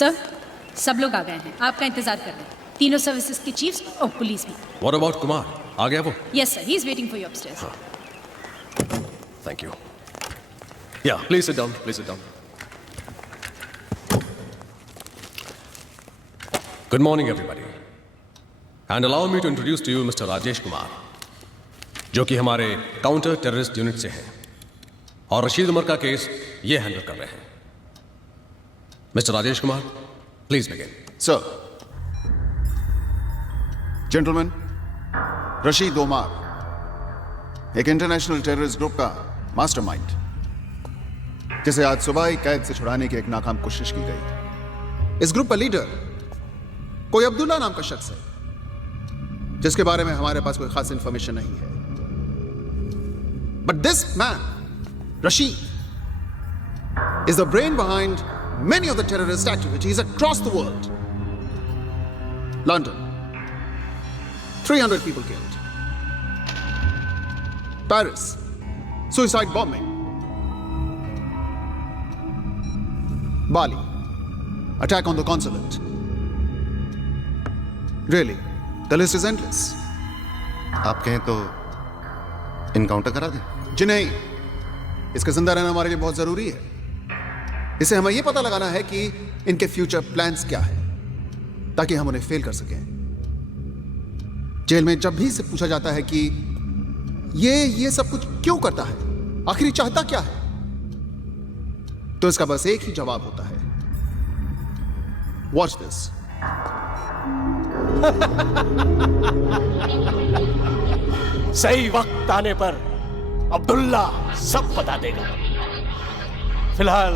Sir, सब लोग आ गए हैं, आपका इंतजार कर रहे हैं। तीनों सर्विसेज के चीफ्स और पुलिस भी। What about Kumar? आ गया वो? Yes sir, he is waiting for you upstairs. Thank you. Yeah, please sit down. Please sit down. Good morning, everybody. And allow me to introduce to you Mr. Rajesh Kumar, जो कि हमारे counter terrorist unit से हैं और रशीद उमर का case ये handle कर रहे हैं। Mister Rajesh Kumar, please begin. Sir, gentleman, Rashid Umar एक इंटरनेशनल टेररिस्ट ग्रुप का मास्टरमाइंड, जिसे आज सुबह ही कैद से छुड़ाने की एक नाकाम कोशिश की गई। इस ग्रुप का लीडर कोई अब्दुल्ला नाम का शख्स है, जिसके बारे में हमारे पास कोई खास इंफॉर्मेशन नहीं है। But this man, Rashid, is the brain behind many of the terrorist activities across the world. London, 300 people killed. Paris, suicide bombing. Bali, attack on the consulate. Really, the list is endless. आप कहें तो encounter करा दें? जी नहीं, इसका जिंदा रहना हमारे लिए बहुत जरूरी है। इसे हमें यह पता लगाना है कि इनके फ्यूचर प्लान्स क्या है, ताकि हम उन्हें फेल कर सकें। जेल में जब भी इसे पूछा जाता है कि ये सब कुछ क्यों करता है, आखिर चाहता क्या है, तो इसका बस एक ही जवाब होता है, वॉच दिस। सही वक्त आने पर अब्दुल्ला सब बता देगा। फिलहाल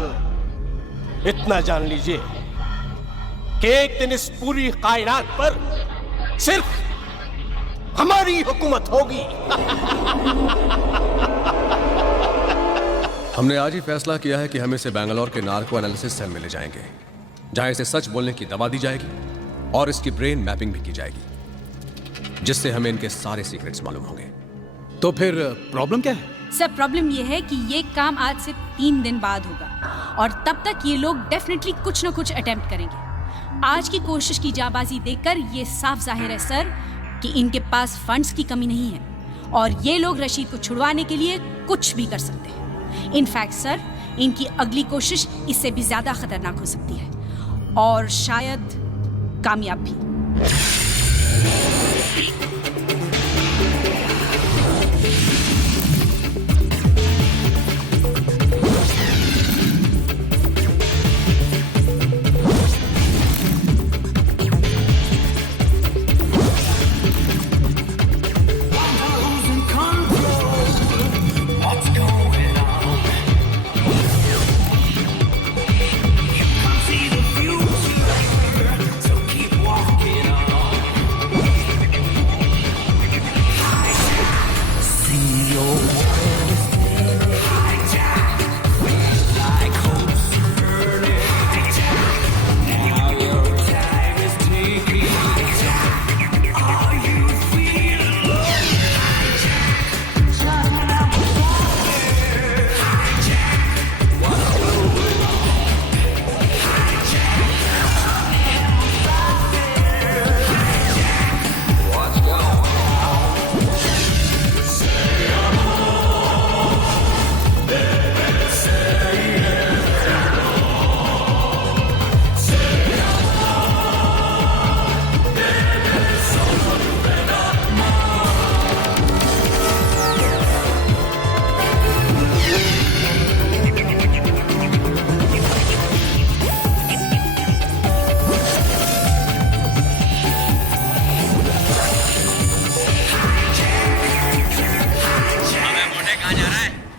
इतना जान लीजिए कि एक दिन इस पूरी कायनात पर सिर्फ हमारी हुकूमत होगी। हमने आज ही फैसला किया है कि हम इसे बेंगलोर के नार्को एनालिसिस सेल में ले जाएंगे, जहां इसे सच बोलने की दवा दी जाएगी और इसकी ब्रेन मैपिंग भी की जाएगी, जिससे हमें इनके सारे सीक्रेट्स मालूम होंगे। तो फिर प्रॉब्लम क्या है? सर, प्रॉब्लम ये है कि ये काम आज से 3 दिन बाद होगा और तब तक ये लोग डेफिनेटली कुछ ना कुछ अटेम्प्ट करेंगे। आज की कोशिश की जाबाजी देखकर ये साफ जाहिर है सर कि इनके पास फंड्स की कमी नहीं है और ये लोग रशीद को छुड़वाने के लिए कुछ भी कर सकते हैं। इनफैक्ट सर, इनकी अगली कोशिश इससे भी ज्यादा खतरनाक हो सकती है और शायद कामयाब भी।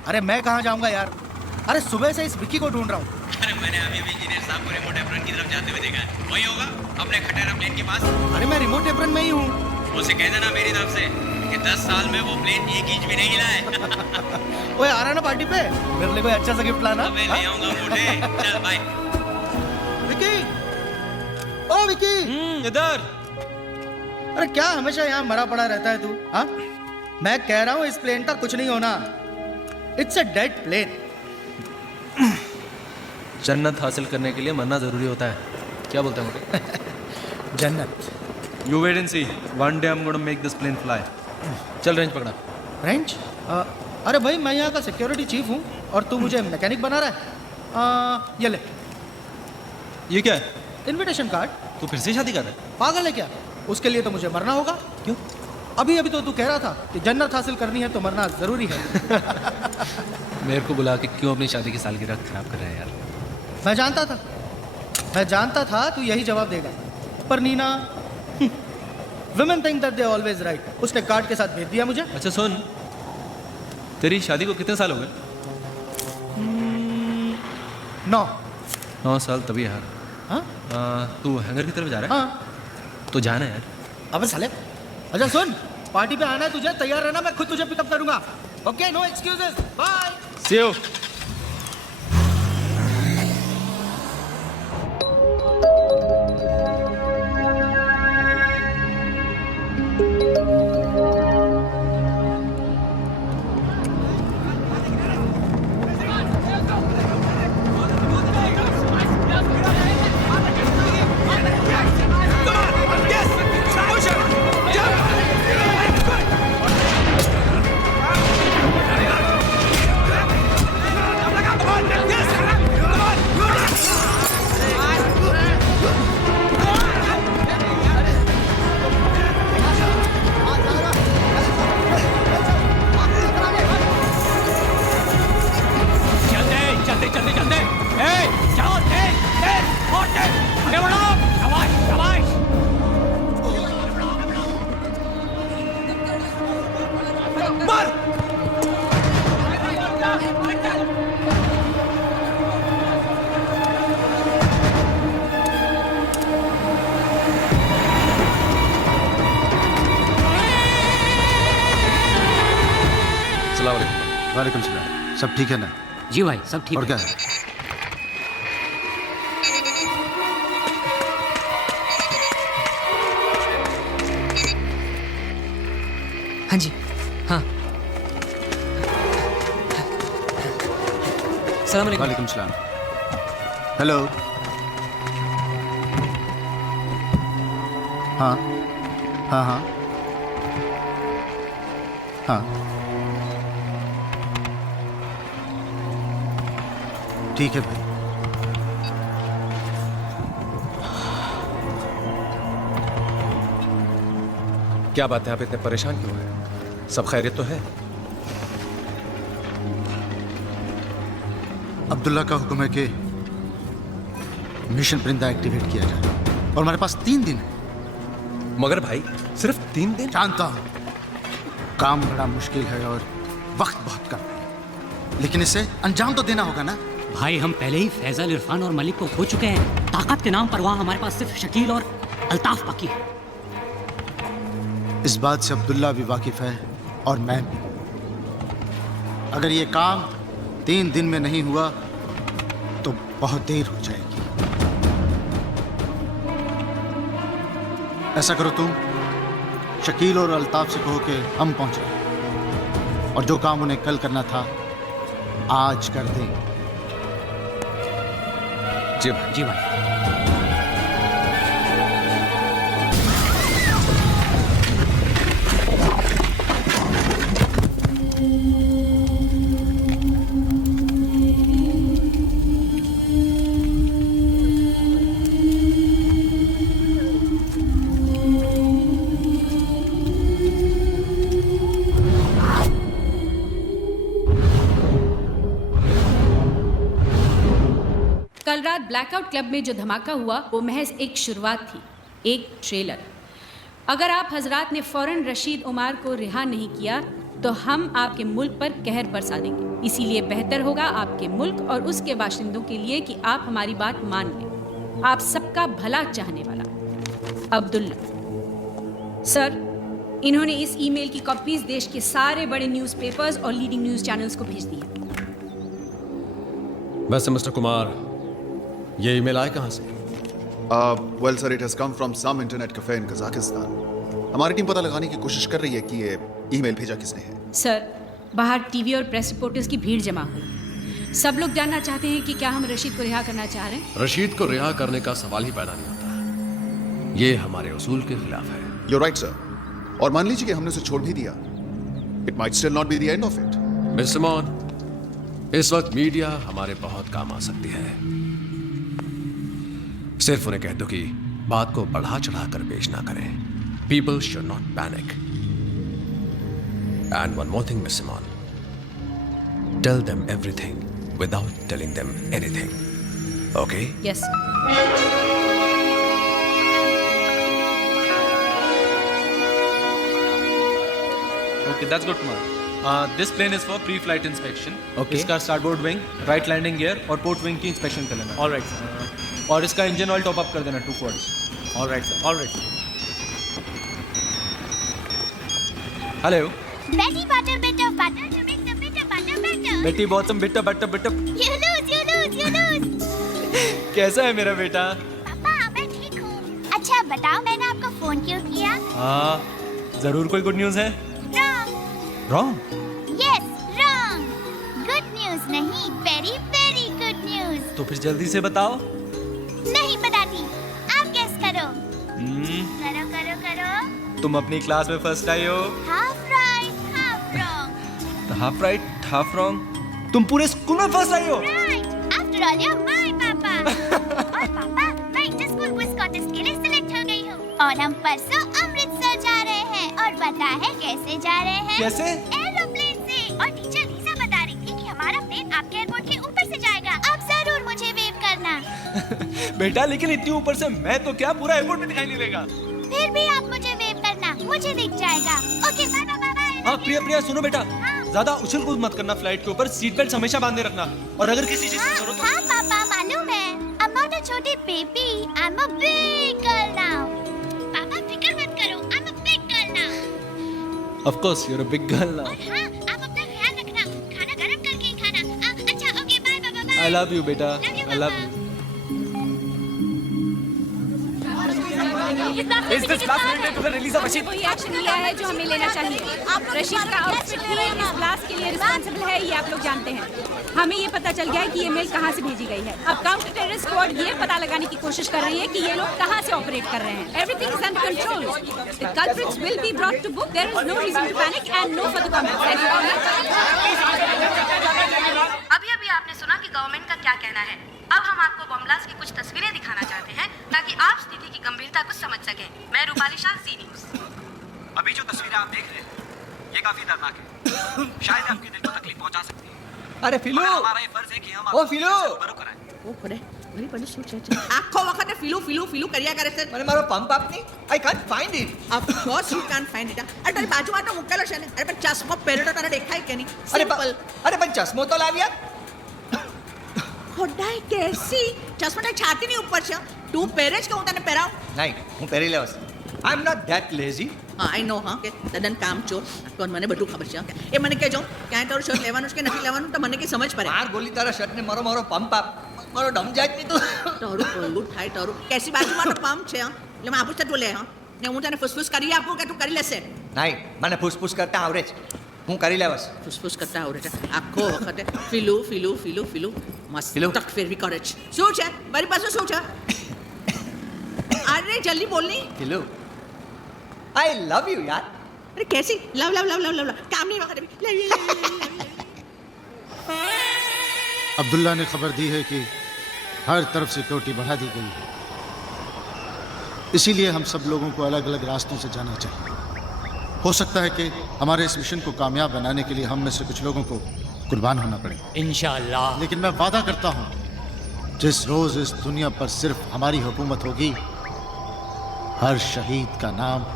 अरे मैं कहाँ जाऊंगा यार, अरे सुबह से इस विक्की को ढूंढ रहा हूँ। अरे मैंने अभी भी इंजीनियर साहब को रिमोट एप्रन की तरफ जाते हुए देखा है। वही होगा अपने खटेरा प्लेन के पास। अरे मैं रिमोट एप्रन में ही हूँ। उसे कह देना मेरी तरफ से कि 10 साल में वो प्लेन 1 इंच भी नहीं हिला है। ओए आ रहा ना पार्टी पे, मेरे लिए कोई अच्छा सा गिफ्ट लाना। मैं ले आऊंगा मोटे। चल बाय। विक्की, ओ विक्की। इधर। अरे क्या हमेशा यहाँ मरा पड़ा रहता है तू? हाँ, मैं कह रहा हूँ इस प्लेन का कुछ नहीं होना। It's a dead plane. जन्नत हासिल करने के लिए मरना जरूरी होता है। क्या बोलते हैं मुझे? जन्नत। You wait and see. One day I'm going to make this plane fly. चल रेंज पकड़ा। रेंज? अरे भाई मैं यहाँ का सिक्योरिटी चीफ हूँ और तू मुझे मैकेनिक बना रहा है। ये ले ये क्या है? Invitation card. तू फिर से शादी कर रहा है? पागल है क्या? उसके लिए तो मुझे मरना होगा। क्यों? अभी अभी तो तू कह रहा था कि जन्नत हासिल करनी है तो मरना जरूरी है। मेरे को बुला के क्यों अपनी शादी की सालगिरह खराब कर रहा है यार? मैं जानता था तू यही जवाब देगा, पर Nina women think that they are always right। उसने कार्ड के साथ भेज दिया मुझे। अच्छा सुन, तेरी शादी को कितने साल हो गए? 9 साल। तभी यार। हाँ? तू हैंगर की तरफ जा रहा है? हाँ। तो जाना यार। अबे साले, अच्छा सुन, पार्टी पे आना है तुझे, तैयार रहना, मैं खुद तुझे पिकअप करूंगा। Okay, no excuses, bye. See you। वालेकुम सलाम। सब ठीक है ना? जी भाई सब ठीक और है। क्या है? हाँ जी, हाँ। सलाम अलैकुम। वालेकुम सलाम। हेलो। हाँ हाँ हाँ हाँ ठीक है भाई। क्या बात है, आप इतने परेशान क्यों हैं? सब खैरियत तो है? अब्दुल्ला का हुक्म है कि मिशन परिंदा एक्टिवेट किया जाए और हमारे पास 3 दिन है। मगर भाई सिर्फ 3 दिन? जानता हूं काम बड़ा मुश्किल है और वक्त बहुत कम है, लेकिन इसे अंजाम तो देना होगा ना। भाई हम पहले ही फैजल, इरफान और मलिक को खो चुके हैं। ताकत के नाम पर वहाँ हमारे पास सिर्फ शकील और अल्ताफ बाकी है। इस बात से अब्दुल्ला भी वाकिफ है और मैं भी। अगर ये काम 3 दिन में नहीं हुआ तो बहुत देर हो जाएगी। ऐसा करो तुम शकील और अल्ताफ से कहो कि हम पहुंच रहे और जो काम उन्हें कल करना था आज कर दें। जी भाई। जी भाई। कल रात ब्लैकआउट क्लब में जो धमाका हुआ वो महज एक शुरुआत थी, एक ट्रेलर। अगर आप हजरात ने फौरन रशीद उमार को रिहा नहीं किया तो हम आपके मुल्क पर कहर बरसा देंगे। इसीलिए बेहतर होगा आपके मुल्क और उसके बाशिंदों के लिए कि आप हमारी बात मान लें। आप सबका भला चाहने वाला अब्दुल्ला। सर, इन्होंने इस ईमेल की कॉपीज देश के सारे बड़े न्यूज़पेपर्स और लीडिंग न्यूज़ चैनल्स को भेज दी है। वैसे मिस्टर कुमार, ये ईमेल आया कहाँ से? Well sir, it has come from some internet cafe in Kazakhstan. हमारी टीम पता लगाने की कोशिश कर रही है कि ये ईमेल भेजा किसने है। सर, बाहर टीवी और प्रेस रिपोर्टर्स की भीड़ जमा हुई। सब लोग जानना चाहते हैं कि क्या हम रशीद को रिहा करना चाह रहे हैं। रशीद को रिहा करने का सवाल ही पैदा नहीं होता। ये हमारे उसूल के खिलाफ है। You're right, sir. और मान लीजिए कि हमने उसे छोड़ भी दिया, It might still not be the end of it. Miss Simone, इस वक्त मीडिया हमारे बहुत काम आ सकती है। सिर्फ उन्हें कह दो कि बात को बढ़ा चढ़ा कर पेश ना करें। People should not panic. And one more thing, Miss Simon. Tell them everything without telling them anything. Okay? Yes. Okay, that's good, Kumar. This plane is for pre-flight inspection. Okay. इसका starboard wing, right landing gear और port wing की inspection कर लेना. All right, sir. और इसका engine oil top up कर देना 2 quarts. All right, sir. All right, sir. Hello. Betty butter, bitter, butter to make the bitter butter better. बेटी bottom Bitta बट्टा Bitta. You lose, you lose, you lose. कैसा है मेरा बेटा? पापा, मैं ठीक हूँ। अच्छा बताओ मैंने आपको फोन क्यों किया? हाँ, जरूर कोई गुड न्यूज़ है? Wrong. Wrong? Yes, wrong. Good news नहीं, very very good news. तो फिर जल्दी से बताओ. नहीं बताती, आप guess करो. करो करो करो. तुम अपनी क्लास में फर्स्ट आई हो. Half right, half wrong. Half right half wrong. तुम पूरे स्कूल में फर्स्ट आई हो. Right. After all, you're my पापा. और पापा, मैं इंटर स्कूल क्विज कॉन्टेस्ट के लिए सिलेक्ट हो गई हूँ. और हम परसों अमृतसर जा रहे हैं. और पता है कैसे जा रहे हैं? कैसे? एरोप्लेन से. और टीचर लीजा बता रही थी कि हमारा प्लेन आपके एयरपोर्ट के ऊपर से जाएगा. आप जरूर मुझे वेव करना. बेटा लेकिन इतनी ऊपर से मैं तो क्या पूरा एयरपोर्ट में दिखाई नहीं देगा. फिर भी आप मुझे वेव करना, मुझे दिख जाएगा. Okay bye bye bye. हाँ प्रिया प्रिया सुनो बेटा. ज्यादा उछल कूद मत करना फ्लाइट के ऊपर. सीट बेल्ट हमेशा बांधे रखना. और अगर किसी चीज की जरूरत हो. हाँ पापा मालूम है. I'm not a छोटी baby. I'm a big girl now. पापा फिक्र मत करो. I'm a big girl now. Of course you're a big girl now. और हाँ आप अपना ख्याल रखना. खाना गरम करके ही खाना. अच्छा okay bye bye bye. I love you बेटा. I love you. Is this blast related to the release of Rashid? वही एक्शन लिया है जो हमें लेना चाहिए. रशीद का आउटफिट ही इस ब्लास्ट के लिए रिस्पॉन्सिबल है, ये आप लोग जानते हैं. हमें ये पता चल गया है कि ये मेल कहाँ से भेजी गई है. अब काउंटर टेररिस्ट स्क्वाड ये पता लगाने की कोशिश कर रही है कि ये लोग कहाँ से ऑपरेट कर रहे हैं. Everything is under control. The culprits will be brought to book. There is no reason to panic and no further comments. अभी आपने सुना कि गवर्नमेंट का क्या कहना है. अब हम आपको बम ब्लास्ट की कुछ तस्वीरें दिखाना चाहते हैं ताकि आप स्थिति की गंभीरता को समझ सकें. मैं रूपाली शाह, सी न्यूज़. अभी जो तस्वीरें आप देख रहे हैं ये काफी दर्दनाक है. शायद आपके दिल को तकलीफ पहुंचा सकती है. अरे फिलू. हमारा ये फर्ज है कि हम ओ फिलू. कराएं. ओ खड़े वही पड़ी सोच है. आखो वक्त फिलू फिलू फिलू करिया करे છે. મને મારો પંપ આપની. I can't find it. Of course you can't find it. અરે તારી બાજુમાં તો મૂકેલો છે ને. અરે પણ ચશ્મો પહેરેલો તને દેખાય કે નહીં? અરે પણ ચશ્મો તો લાવ્યા. ખોડાઈ કેસી ચશ્મા તારી છાતીની ઉપર છે. તું પહેરે જ કે હું તને પહેરાવ? નહીં હું પહેરી લેવસ. I am not that lazy. હા આઈ નો હા કે તદ્દન કામચોર. તો મને બધું ખબર છે. એ મને કહેજો ક્યાં તારું શર્ટ લેવાનું છે કે નથી લેવાનું તો મને કે સમજ પડે. માર ગોલી તારા શર્ટ ને મારો પંપ આપ. મારો ડમ જાય નહીં તો તારું કોંગું થાય તારું. કેસી બાજુમાં તો પંપ છે. એટલે હું આપું તું લે. હા ને હું તને ફુસફુસ કરી આપું કે તું કરી લેશે? નહીં મને ફૂસફૂસ કરતા આવડે છે. હું કરી લેવસ. ફુસફુસ કરતા આવડે છે. આખો વખતે ફીલુ ફીલુ ફીલુ ફીલુ મસ્ત ફીલુ તક ફેરવી કરે છે. શું છે મારી પાસે શું છે? અરે જલ્દી બોલ ની. ફીલુ I love you यार. अरे कैसी love love love love love काम नहीं वक्त अब्दुल्ला ने खबर दी है कि हर तरफ सिक्योरिटी बढ़ा दी गई है. इसीलिए हम सब लोगों को अलग अलग रास्तों से जाना चाहिए. हो सकता है कि हमारे इस मिशन को कामयाब बनाने के लिए हम में से कुछ लोगों को कुर्बान होना पड़े. इंशाअल्लाह. लेकिन मैं वादा करता हूँ जिस रोज इस दुनिया पर सिर्फ हमारी हुकूमत होगी हर शहीद का नाम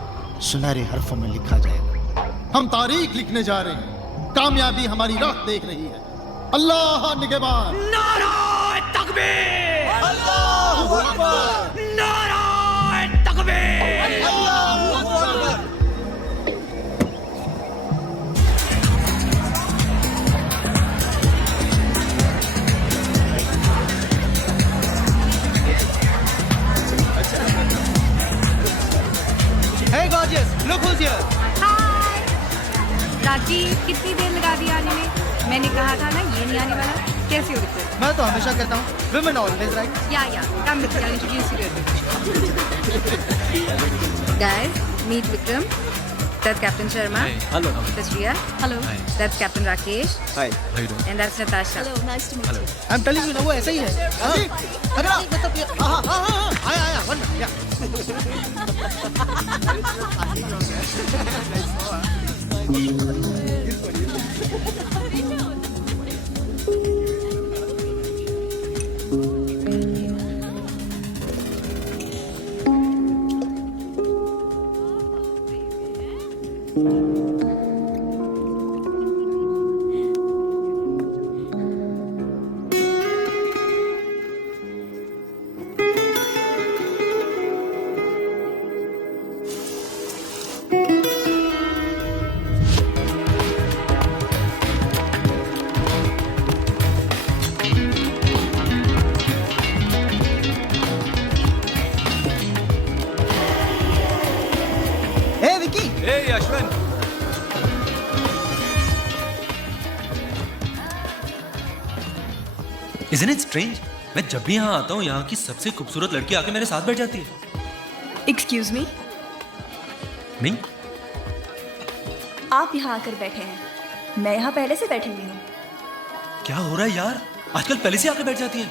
सुनहरे हरफों में लिखा जाएगा. हम तारीख लिखने जा रहे हैं. कामयाबी हमारी राह देख रही है. अल्लाह निगहबान. नारे तकबीर. अल्लाहू अकबर. नारे तकबीर. Allahu Akbar. Hey gorgeous, look who's here. हाय राजीव, कितनी देर लगा दी आने में? मैंने कहा था ना ये नहीं आने वाला. कैसी हो विक्रम? मैं तो हमेशा कहता हूँ women always right. Yeah. Come Vicky, I'll introduce you to everyone. Guys, meet Vikram. That's Captain Sharma. Hello. That's Riya. Hello. That's Captain Rakesh. Hi. How you doing? And that's Natasha. Hello, nice to meet you. I'm telling you ना वो ऐसा ही है. अगर मतलब ये आया 1 minute. Yeah. Hey Ashwin. Isn't it strange? मैं जब भी यहाँ आता हूँ यहाँ की सबसे खूबसूरत लड़की आके मेरे साथ बैठ जाती है. Excuse me? नहीं? आप यहाँ आकर बैठे हैं. मैं यहाँ पहले से बैठी हुई हूँ. क्या हो रहा है यार? आजकल पहले से आके बैठ जाती है.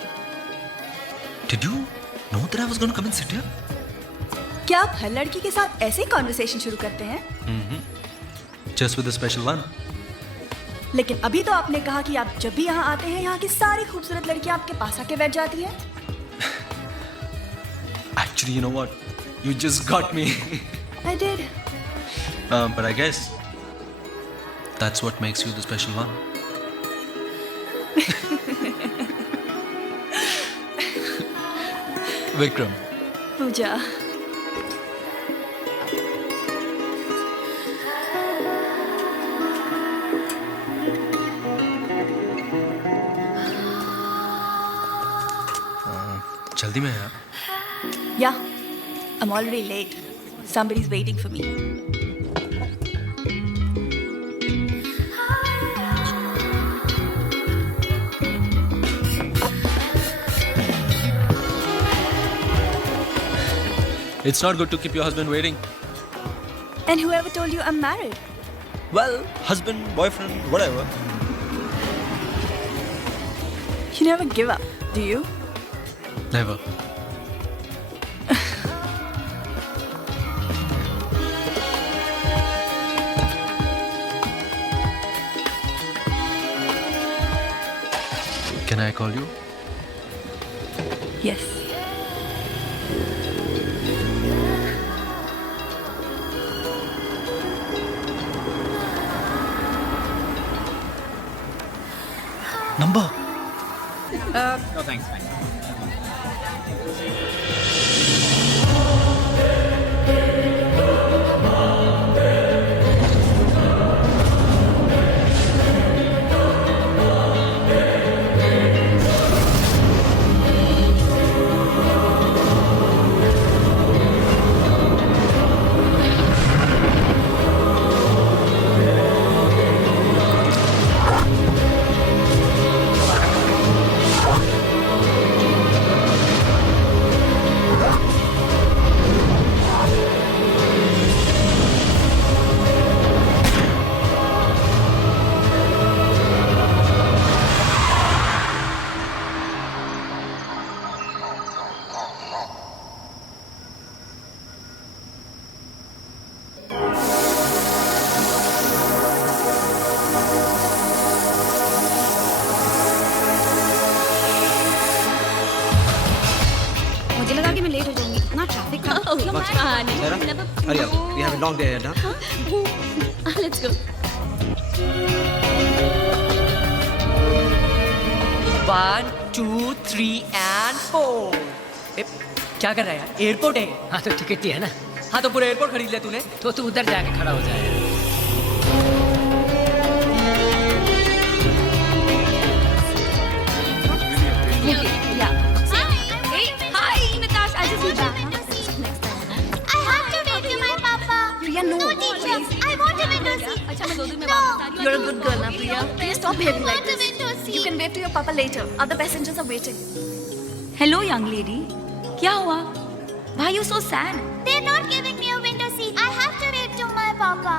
Did you know that I was going to come and sit here? क्या आप हर लड़की के साथ ऐसे ही कॉन्वर्सेशन शुरू करते हैं? Just with a special one. लेकिन अभी तो आपने कहा कि आप जब भी यहाँ आते हैं यहाँ की सारी खूबसूरत लड़कियाँ आपके पास आके बैठ जाती हैं. Actually, you know what? You just got me. I did. But I guess that's what makes you the special one. Vikram. पूजा. जल्दी में यार. Yeah, I'm already late. Somebody's waiting for me. It's not good to keep your husband waiting. And whoever told you I'm married? Well, husband, boyfriend, whatever. You never give up, do you? Never. Can I call you? Yes. Number? No thanks. मुझे लगा कि मैं late हो जाऊंगी. इतना traffic था. Hurry up. We have a long day ahead, huh? Let's go. 1, 2, 3 and 4. क्या कर रहा है यार? एयरपोर्ट है. हाँ तो टिकट ही है ना. हाँ तो पूरा एयरपोर्ट खरीद लिया तूने. तो तू उधर जाके खड़ा हो जाए. Hi, Natasha. I just need that. I have to wait to my papa. Priya, no. No, teacher. I want a window seat. अच्छा मैं 2 दिन में वापस आ रही हूँ. You're a good girl, ना Priya. Please stop behaving like this. seat. You can wave to your papa later. Other passengers are waiting. Hello young lady, क्या हुआ? Why are you so sad? They're not giving me a window seat. I have to wave to my papa.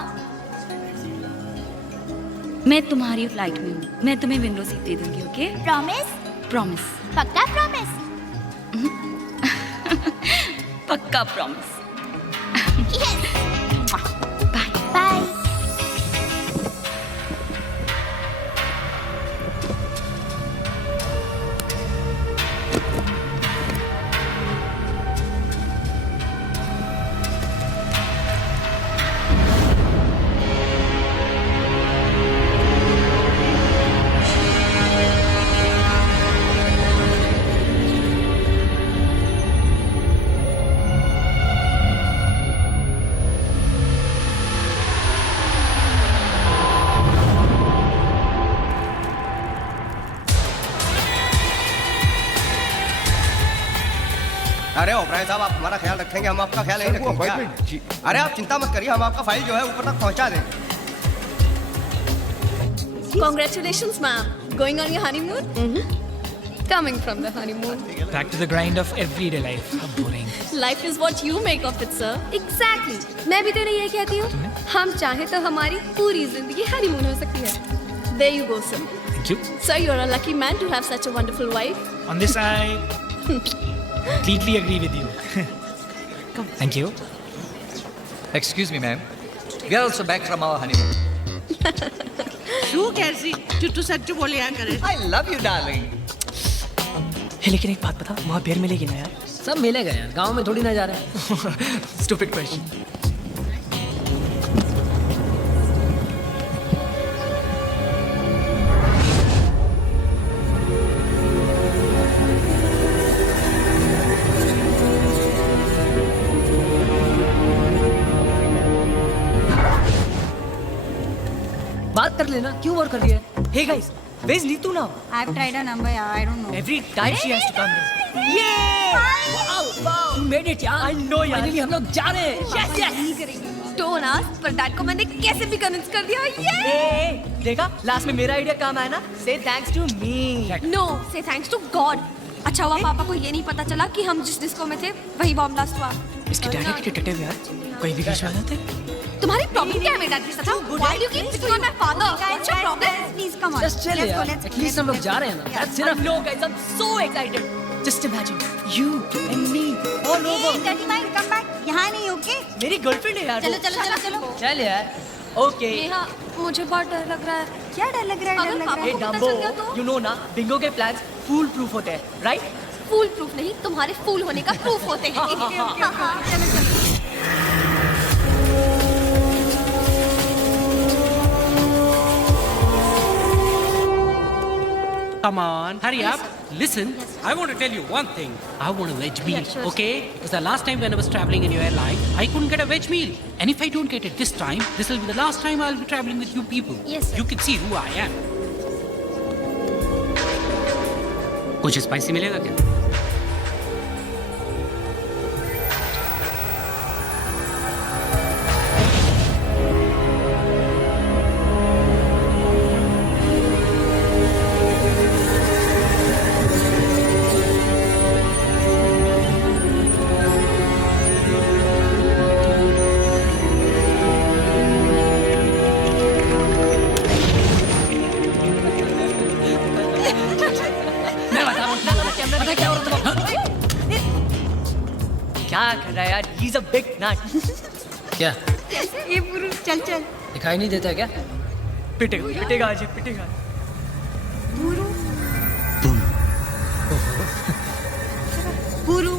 मैं तुम्हारी flight में हूँ, मैं तुम्हें window seat दे दूंगी, okay? Promise? Promise. पक्का promise? पक्का प्रॉमिस। Yes. बाय। Bye. अरे ओबराय साहब, आप हमारा ख्याल रखेंगे, हम आपका ख्याल नहीं रखेंगे क्या? अरे आप चिंता मत करिए, हम आपका फाइल जो है ऊपर तक पहुंचा देंगे। Congratulations, ma'am. Going on your honeymoon? Coming from the honeymoon. Back to the grind of everyday life. How boring. Life is what you make of it, sir. Exactly. मैं भी तो नहीं ये कहती हूँ. हम चाहे तो हमारी पूरी जिंदगी हनीमून हो सकती है. There you go, sir. Thank you. Sir, you're a lucky man to have such a wonderful wife. On this, I completely agree with you. Thank you. Excuse me, ma'am. We are also back from our honeymoon. શું कैसी चुट्टू सच्चू बोले यार करे। I love you, darling. Hey, लेकिन एक बात बता, वहाँ बेर मिलेगी ना यार? सब मिलेगा यार, गांव में थोड़ी ना जा रहा है। Stupid question. बात कर लेना, क्यों और कर रही है? Hey guys, where's Neetu now? I've tried her number, yeah, I don't know. Every time she has to come here. Yeah! Wow! You made it, यार. I know, यार. Finally हम लोग जा रहे हैं. Yes, yes. Don't ask, पर dad को मैंने कैसे भी कन्विंस कर दिया. Hey, देखा? लास्ट में मेरा आइडिया काम आया ना? Say thanks to me. No, say thanks to God. अच्छा हुआ पापा को ये नहीं पता चला कि हम जिस डिस्को में थे वही बॉम्ब ब्लास्ट हुआ. इसके डैडी के डिटेक्टिव यार, कोई भी बीच में आ जाते? तुम्हारी प्रॉब्लम क्या है मेरे डैड के साथ? Why do you keep picking on my father? What's your problem? Please come on. Just chill, यार. At least हम लोग जा रहे हैं ना. That's enough. No, guys, I'm so excited. Just imagine you and me all over. Hey, Daddy Mike, come back. यहाँ नहीं, okay? मेरी गर्लफ्रेंड है यार. चलो, चलो, चलो, चलो. चल यार. Okay. नेहा, मुझे बहुत डर लग रहा है. क्या डर लग रहा है? डर लग रहा Hey, Dumbo, you know ना, बिंगो के plans fool proof होते हैं, right? फूल प्रूफ नहीं, तुम्हारे फूल होने का प्रूफ होते हैं. चलो, चलो. Come on, hurry up. Listen, I want to tell you one thing. I want a veg meal, okay? Because the last time when I was traveling in your airline, I couldn't get a veg meal. And if I don't get it this time, this will be the last time I'll be traveling with you people. Yes, sir. You can see who I am. कुछ spicy मिलेगा क्या? क्या कर रहा है यार? He's a big nut. क्या? ये पुरुष चल चल. दिखाई नहीं देता क्या? पिटेगा, पिटेगा आज, पिटेगा. पुरु.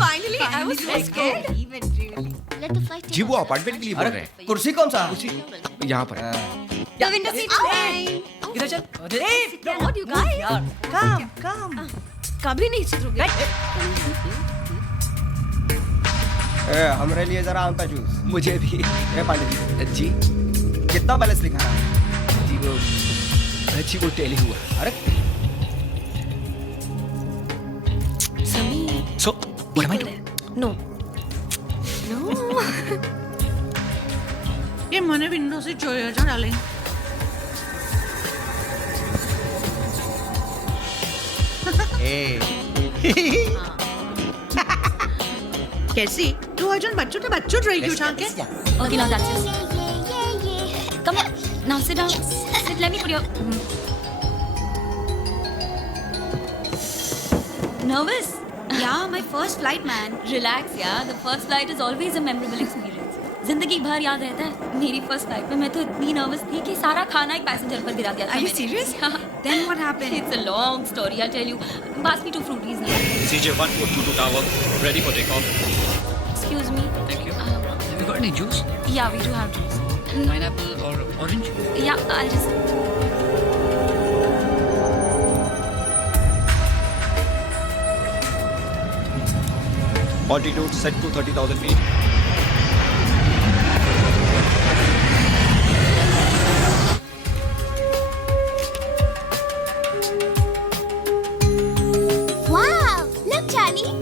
Finally, I was so scared. Let the flight जी वो अपार्टमेंट के लिए बोल रहे हैं. कुर्सी कौन सा? यहाँ पर. The window seat is mine. इधर चल. Hey, what you guys? यार. Come. कभी नहीं सुधरोगे. हमारे लिए जरा आम का जूस. मुझे भी. पांडे जी. कितना बैलेंस लिखा है? जी वो टेली हुआ. अरे Samir. So, what am I doing? No. ये मैंने विंडो से जोया जो डाले कैसी तू आज बच्चों रही क्यों छान के Okay, now that's it. Come on, now sit down. Sit, let me put your... Nervous? Yeah, my first flight, man. Relax, yeah. The first flight is always a memorable experience. जिंदगी भर याद रहता है. मेरी first flight में मैं तो इतनी nervous थी कि सारा खाना एक passenger पर गिरा दिया था. Are you serious? Then what happened? It's a long story, I'll tell you. Pass me 2 fruities now. CJ1422 tower, ready for takeoff. Excuse me. Thank you. Have you got any juice? Yeah, we do have juice. Pineapple or orange? Yeah, I'll just... Altitude set to 30,000 feet. Wow! Look, Charlie.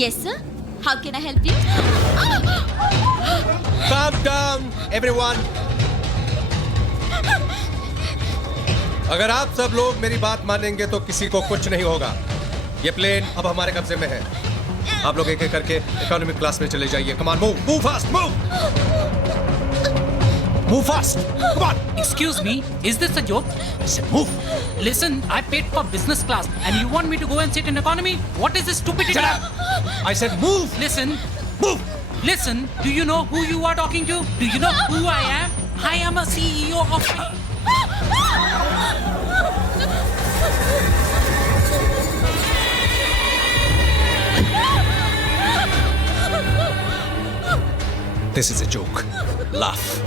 Yes, sir. How can I help you? Calm down, everyone. अगर आप सब लोग मेरी बात मानेंगे तो किसी को कुछ नहीं होगा. ये प्लेन अब हमारे कब्जे में है. आप लोग एक-एक करके इकोनॉमिक क्लास में चले जाइए. Come on, move fast, move fast. Come on. Excuse me, is this a joke? I said move. Listen, I paid for business class and you want me to go and sit in economy? What is this stupidity? Shut up! I said move. Listen, move. Listen, do you know who you are talking to? Do you know who I am? I am a CEO of... This is a joke. Laugh.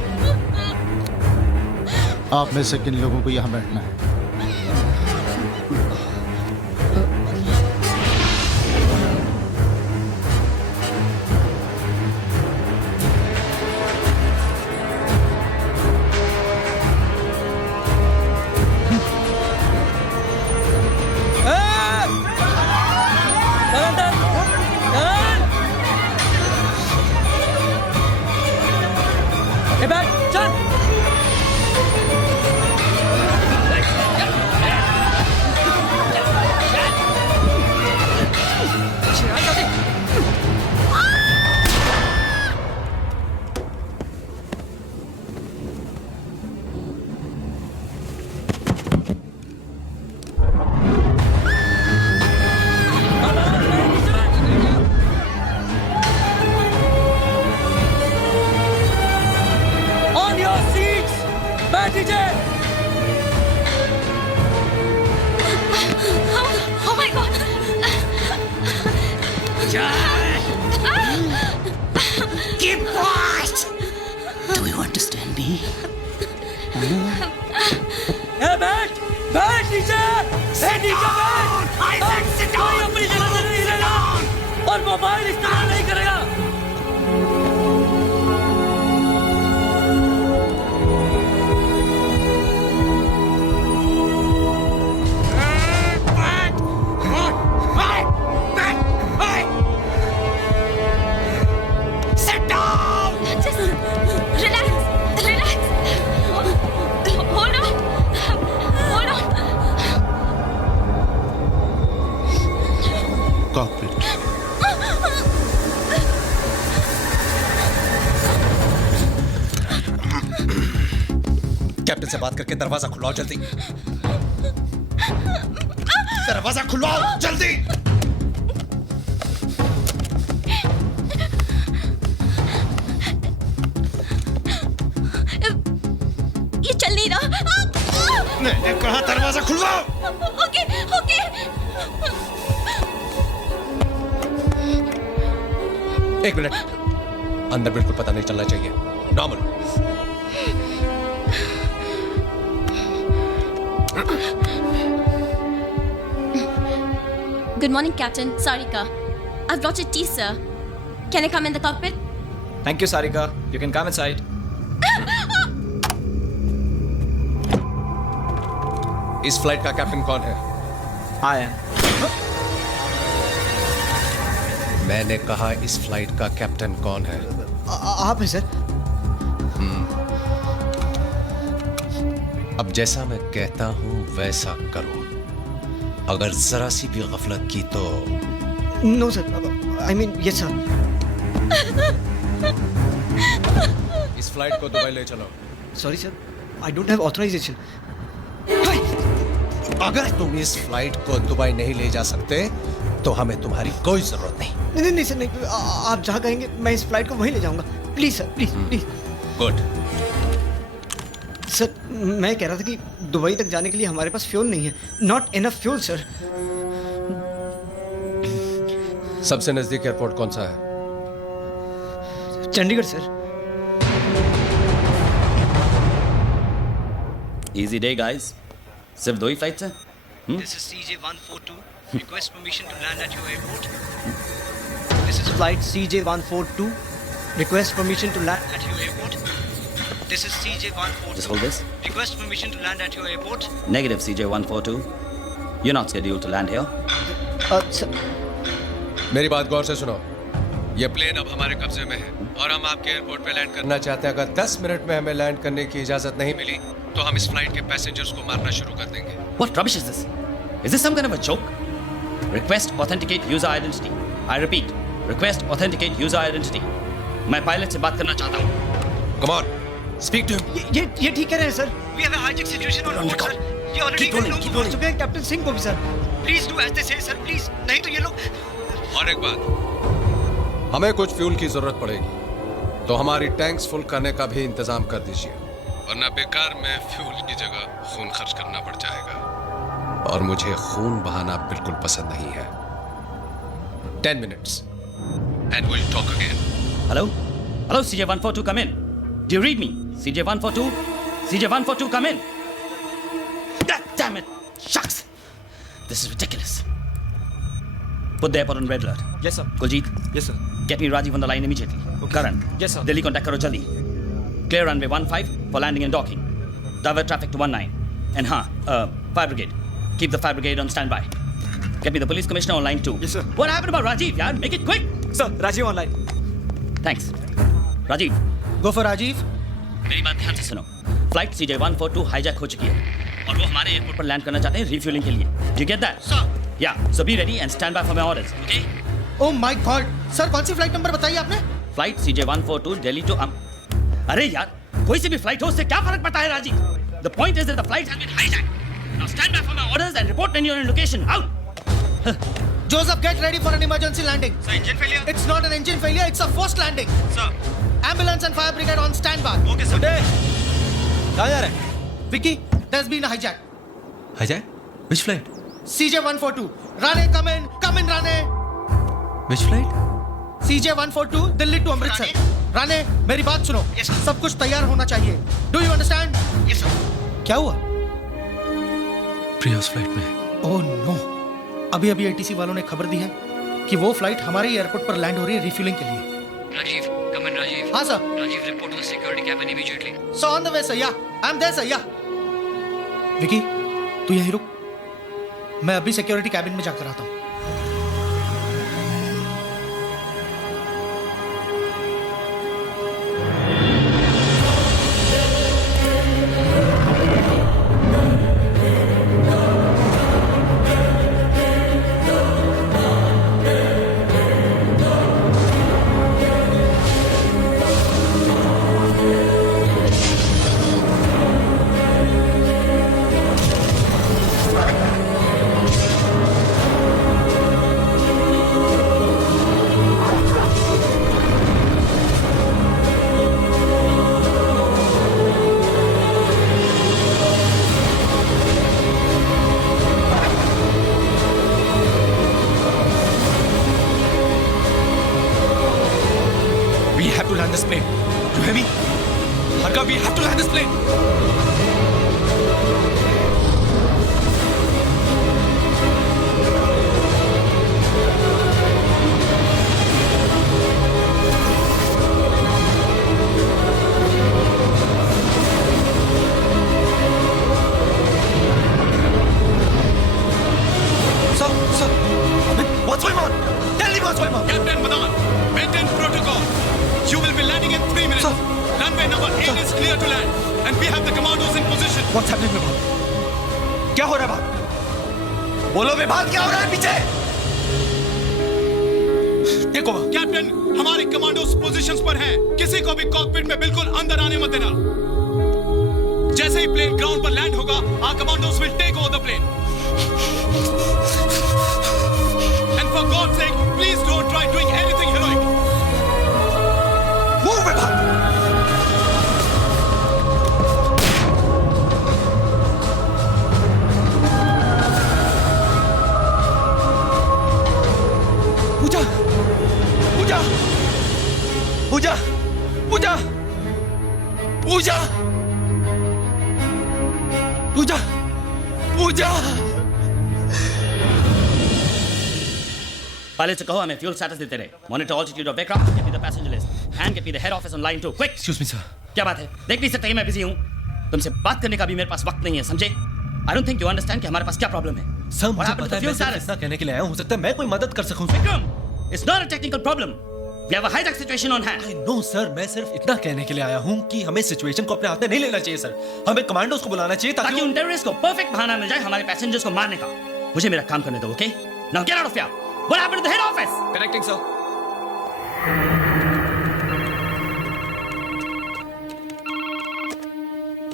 आप में से किन लोगों को यहाँ बैठना है? Oh my God! Keep quiet! Do you understand me? बैठ नीचे बैठ I said sit down! अपनी जगह से नहीं हिलेगा और मोबाइल इस्तेमाल नहीं करेगा. कैप्टन से बात करके दरवाजा खुलवाओ जल्दी। दरवाजा खुलवाओ जल्दी। ये चल नहीं रहा। मैंने कहा दरवाजा खुलवाओ। Okay okay. एक मिनट, अंदर बिल्कुल पता नहीं चलना चाहिए। Normal. Good morning, Captain. Sarika. I've brought your tea, sir. Can I come in the cockpit? Thank you, Sarika. You can come inside. इस फ्लाइट का कैप्टन कौन है? I am. मैंने कहा इस फ्लाइट का कैप्टन कौन है? आप हैं सर। अब जैसा मैं कहता हूं वैसा करो। अगर जरा सी भी गफलत की तो no sir, I mean yes sir. इस फ्लाइट को दुबई ले चलो। Sorry sir, I don't have authorisation. अगर तुम इस फ्लाइट को दुबई नहीं ले जा सकते तो हमें तुम्हारी कोई जरूरत नहीं। नहीं सर, नहीं। आप जहाँ कहेंगे मैं इस फ्लाइट को वहीं ले जाऊंगा। Please sir, please please. Good. Sir मैं कह रहा था कि दुबई तक जाने के लिए हमारे पास फ्यूल नहीं है। Not enough fuel sir. सबसे नजदीक एयरपोर्ट कौन सा है? Chandigarh sir. Easy day, guys. सिर्फ 2 ही फ्लाइट्स हैं? This is CJ142. Request permission to land at your airport. This is flight CJ142. Request permission to land at your airport. This is CJ142. Just hold this. Request permission to land at your airport. Negative, CJ142. You're not scheduled to land here. मेरी बात गौर से सुनो। ये plane अब हमारे कब्जे में है और हम आपके एयरपोर्ट पे लैंड करना चाहते हैं। अगर 10 मिनट में हमें लैंड करने की इजाजत नहीं मिली तो हम इस फ्लाइट के पैसेंजर्स को मारना शुरू कर देंगे। What rubbish is this? Is this some kind of a joke? Request authenticate user identity. I repeat, request authenticate user identity. मैं पायलट से बात करना चाहता हूँ। Come on, speak to him. ये ठीक कह रहे हैं sir. We have a hijack situation on board, sir. ये already बोल चुके हैं कैप्टन सिंह को भी sir. Please do as they say, sir. Please. नहीं तो ये लोग। और एक बात, हमें कुछ फ्यूल की जरूरत पड़ेगी तो हमारी टैंक्स फुल करने का भी इंतजाम कर दीजिए, वरना बेकार में फ्यूल की जगह खून खर्च करना पड़ जाएगा और मुझे खून बहाना बिल्कुल पसंद नहीं है। 10 minutes and we'll talk again. Hello? Hello, CJ142, come in. Do you read me? CJ142? CJ142, come in. Damn it! Shucks! This is ridiculous. Put the airport on red alert. Yes, sir. Kuljit? Yes, sir. Get me Rajiv on the line immediately. Okay. Karan? Yes, sir. Delhi contact karo jaldi. Clear runway 15 for landing and docking. Divert traffic to 19. And fire brigade. Keep the fire brigade on standby. Get me the police commissioner on line 2. Yes, sir. What happened about Rajiv, yaar? Make it quick. Sir, Rajiv online. Thanks. Rajiv. Go for Rajiv. मेरी बात ध्यान से सुनो। Flight CJ142 hijack हो चुकी है और वो हमारे एयरपोर्ट पर लैंड करना चाहते हैं रिफ्यूलिंग के लिए। Do you get that? Sir. Yeah. So be ready and stand by for my orders. Okay? Oh my God! Sir कौन सी फ्लाइट नंबर बताइए आपने? फ्लाइट CJ142 दिल्ली टू अरे यार, कोई सी भी फ्लाइट हो उससे क्या फर्क पड़ता है Rajiv? The point is that the flight has been hijacked. Now stand by for my orders and report when you're in location. Out. Joseph, get ready for an emergency landing. Sir, engine failure? It's not an engine failure, it's a forced landing. Sir. Ambulance and fire brigade on standby. Okay, sir. कहाँ जा रहे हैं? Vicky, there's been a hijack. Hijack? Which flight? CJ142. Rane, come in, Rane. Which flight? CJ142 Delhi to Amritsar. Rane, मेरी बात सुनो। सब कुछ तैयार होना चाहिए। Do you understand? Yes, sir. क्या हुआ? प्रिया उस फ्लाइट में। Oh no! अभी ATC वालों ने खबर दी है कि वो फ्लाइट हमारे एयरपोर्ट पर लैंड हो रही है रिफ्यूलिंग के लिए। Rajiv, come in, Rajiv. हाँ sir. Rajiv, report to the security cabin immediately. So on the way, sir. Yeah, I'm there, sir. Yeah. Vicky, तू यहीं रुक। मैं अभी सिक्योरिटी कैबिन में जाकर आता हूँ। We have to land this plane. You hear me? Harka, we have to land this plane. Sir, what's going on? Tell me what's going on. Captain Madan, maintain protocol. You will be landing in 3 minutes. Sir. Runway number 8 is clear to land, and we have the commandos in position. What's happening, Vibhav? क्या हो रहा है बात? बोलो विभाग, क्या हो रहा है पीछे? देखो कैप्टन, हमारे कमांडोज पोजीशंस पर हैं। किसी को भी कॉकपिट में बिल्कुल अंदर आने मत देना। जैसे ही प्लेन ग्राउंड पर लैंड होगा, our commandos will take over the plane. And for God's sake, please don't try doing anything heroic. Move, Vibhav! Puja! Puja! Puja! Puja! Puja! Puja! Puja! Pilot से कहो हमें फ्यूल स्टेटस देते रहे, monitor altitude of aircraft, get me the passenger list and get me the head office on line 2 quick. Excuse me sir. क्या बात है? देख नहीं सकते कि मैं बिजी हूं? तुमसे बात करने का भी मेरे पास वक्त नहीं है, समझे? I don't think you understand कि हमारे पास क्या प्रॉब्लम है। सर मुझे पता है, मैं सिर्फ इतना कहने के लिए आया हूं, हो सकता है मैं कोई मदद कर सकूं। Vikram, it's not a technical problem, we have a high situation on hand. I know sir, मैं सिर्फ इतना कहने के लिए आया हूं कि हमें सिचुएशन को अपने हाथ में नहीं लेना चाहिए सर। हमें कमांडोज को बुलाना चाहिए ताकि उन टेररिस्ट को परफेक्ट बहाना मिल जाए हमारे पैसेंजर्स को मारने का। मुझे मेरा काम करने दो, okay? Now get out of here. What happened to the head office? Connecting, sir.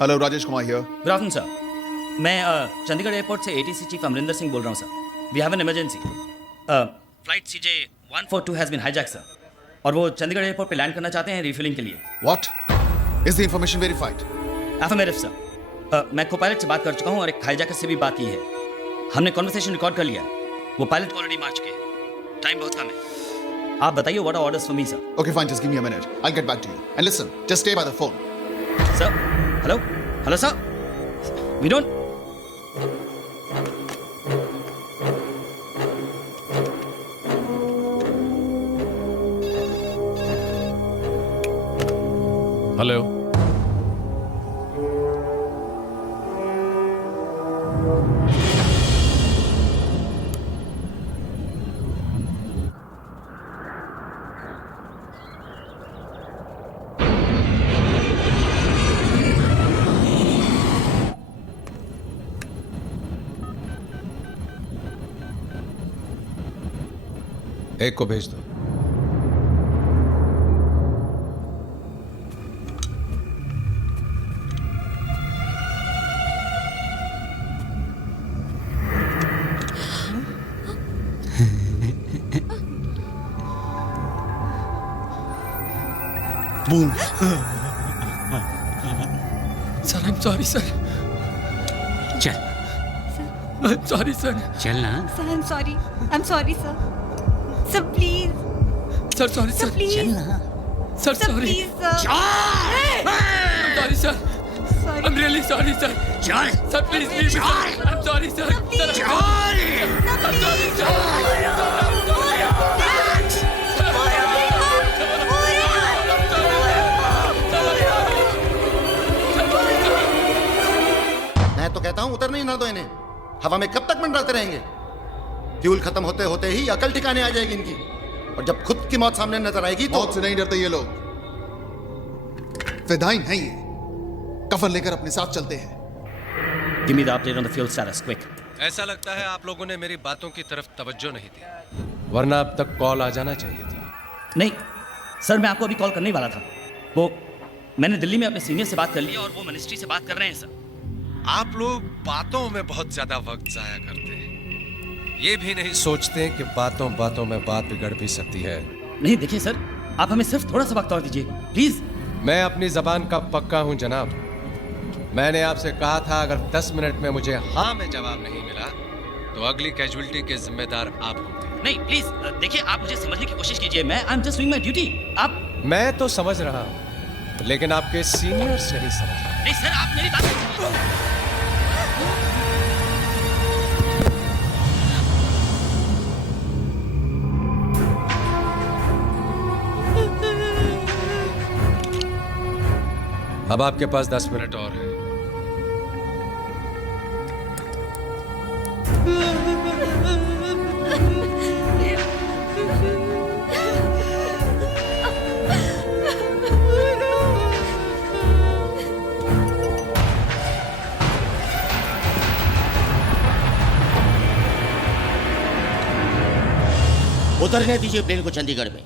Hello, Rajesh Kumar here. Good afternoon sir. मैं चंडीगढ़ एयरपोर्ट से एटीसी चीफ अमरिंदर सिंह बोल रहा हूँ sir. We have an emergency. Flight CJ 142 has been hijack sir, और वो Chandigarh airport पे land करना चाहते हैं रिफ्यूलिंग के लिए। What? Is the information verified? Affirmative sir. मैं को पायलट से बात कर चुका हूँ और एक हाईजैकर से भी बात की है। हमने कॉन्वर्सेशन रिकॉर्ड कर लिया। वो पायलट ऑलरेडी मार चुके हैं। टाइम बहुत कम है। आप बताइए what are orders for me sir? Okay, fine. Just give me a minute. I'll get back to you. And listen, just stay by the phone. Sir, hello, hello, sir. We don't. Hello. एक को भेज दो। Sir, I am sorry sir. चल, I am sorry sir. चल ना। Sir, I'm sorry. I'm sorry, sir. Sir, please. Sir sorry Sir, sir. please. Sir Sir, sorry. please, sir. Sorry sir. Sorry. I'm really sorry sir. Sir, please leave me. I'm sorry sir. please. I'm sorry sir. मैं तो कहता हूं उतरने ही ना दो इन्हें। हवा में कब तक मंडराते रहेंगे? फ्यूल खत्म होते होते ही अकल ठिकाने आ जाएगी इनकी, और जब खुद की मौत सामने नजर आएगी तो मौत से नहीं डरते ये लोग। फिदाइन है ये, कफन लेकर अपने साथ चलते हैं। Give me the update on the fuel status, quick. ऐसा लगता है आप लोगों ने मेरी बातों की तरफ तवज्जो नहीं दी, वरना अब तक कॉल आ जाना चाहिए था। नहीं सर, मैं आपको अभी कॉल करने ही वाला था। वो मैंने दिल्ली में अपने सीनियर से बात कर ली और वो मिनिस्ट्री से बात कर रहे हैं सर। आप लोग बातों में बहुत ज्यादा वक्त जाया करते हैं, ये भी नहीं सोचते कि बातों बातों में बात बिगड़ भी सकती है। नहीं देखिए सर, आप हमें सिर्फ थोड़ा सा वक्त और दीजिए प्लीज। मैं अपनी जबान का पक्का हूं जनाब। मैंने आपसे कहा था अगर 10 मिनट में मुझे हाँ में जवाब नहीं मिला तो अगली कैजुअलिटी के जिम्मेदार आप होंगे। नहीं प्लीज देखिए, आप मुझे समझने की कोशिश कीजिए। मैं I am just doing my duty. आप मैं तो समझ रहा हूं, लेकिन आपके सीनियर्स नहीं समझ रहे। नहीं सर, आप मेरी बात अब आपके पास 10 मिनट और है। उतरने दीजिए प्लेन को चंडीगढ़ में।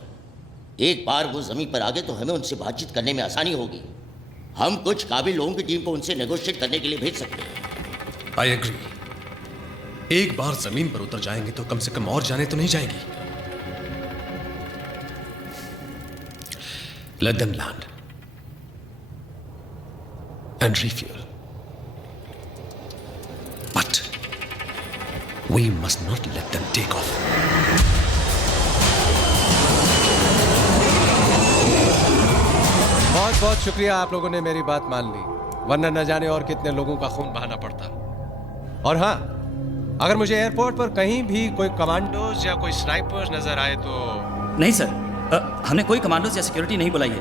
एक बार वो जमीन पर आ गए तो हमें उनसे बातचीत करने में आसानी होगी। हम कुछ काबिल लोगों की टीम को उनसे नेगोशिएट करने के लिए भेज सकते हैं। I agree. एक बार जमीन पर उतर जाएंगे तो कम से कम और जाने तो नहीं जाएंगी। Let them land and refuel, but we must not let them take off. बहुत बहुत शुक्रिया, आप लोगों ने मेरी बात मान ली, वरना न जाने और कितने लोगों का खून बहाना पड़ता। और हाँ, अगर मुझे एयरपोर्ट पर कहीं भी कोई कमांडोज या कोई स्नाइपर्स नजर आए तो। नहीं सर, हमने कोई कमांडोज या सिक्योरिटी नहीं बुलाई है,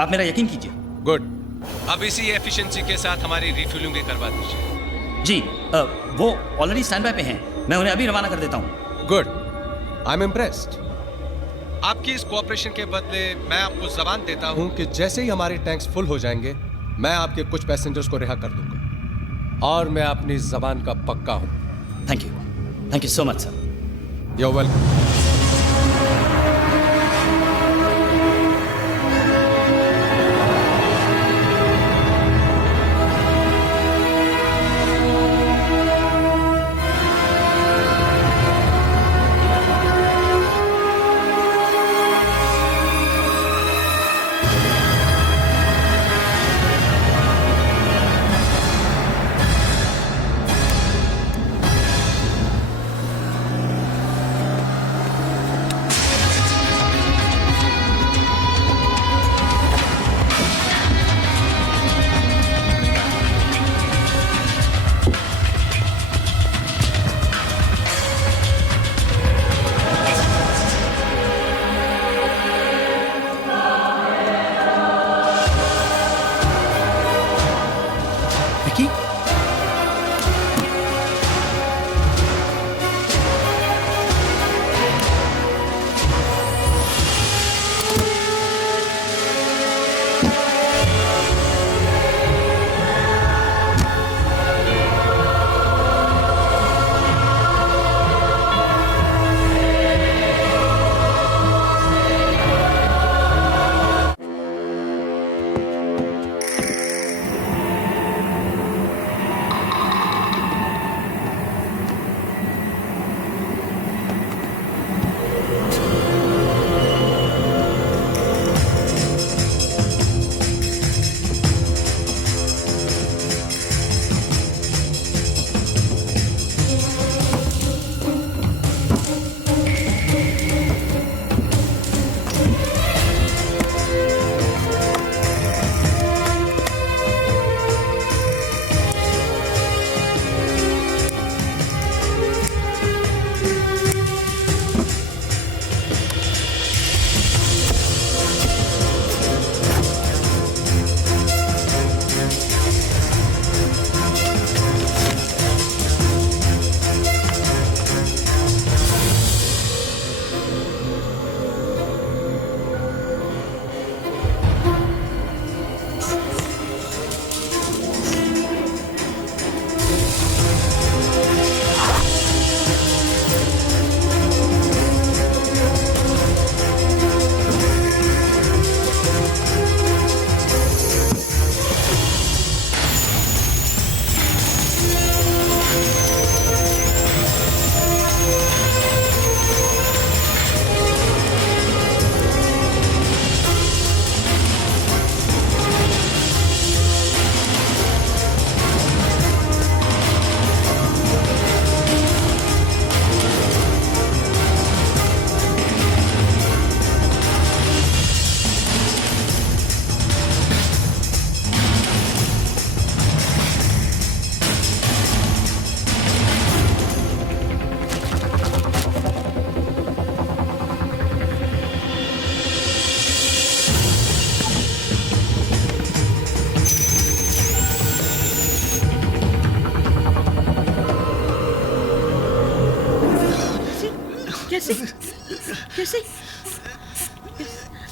आप मेरा यकीन कीजिए। गुड। अब इसी एफिशिएंसी के साथ हमारी रिफ्यूलिंग भी करवा दीजिए। जी, वो ऑलरेडी स्टैंड बाय पे हैं, मैं उन्हें अभी रवाना कर देता हूँ। Good, I am impressed. आपकी इस कोऑपरेशन के बदले मैं आपको जबान देता हूं कि जैसे ही हमारे टैंक्स फुल हो जाएंगे मैं आपके कुछ पैसेंजर्स को रिहा कर दूंगा, और मैं अपनी जबान का पक्का हूं। Thank you so much sir. You welcome.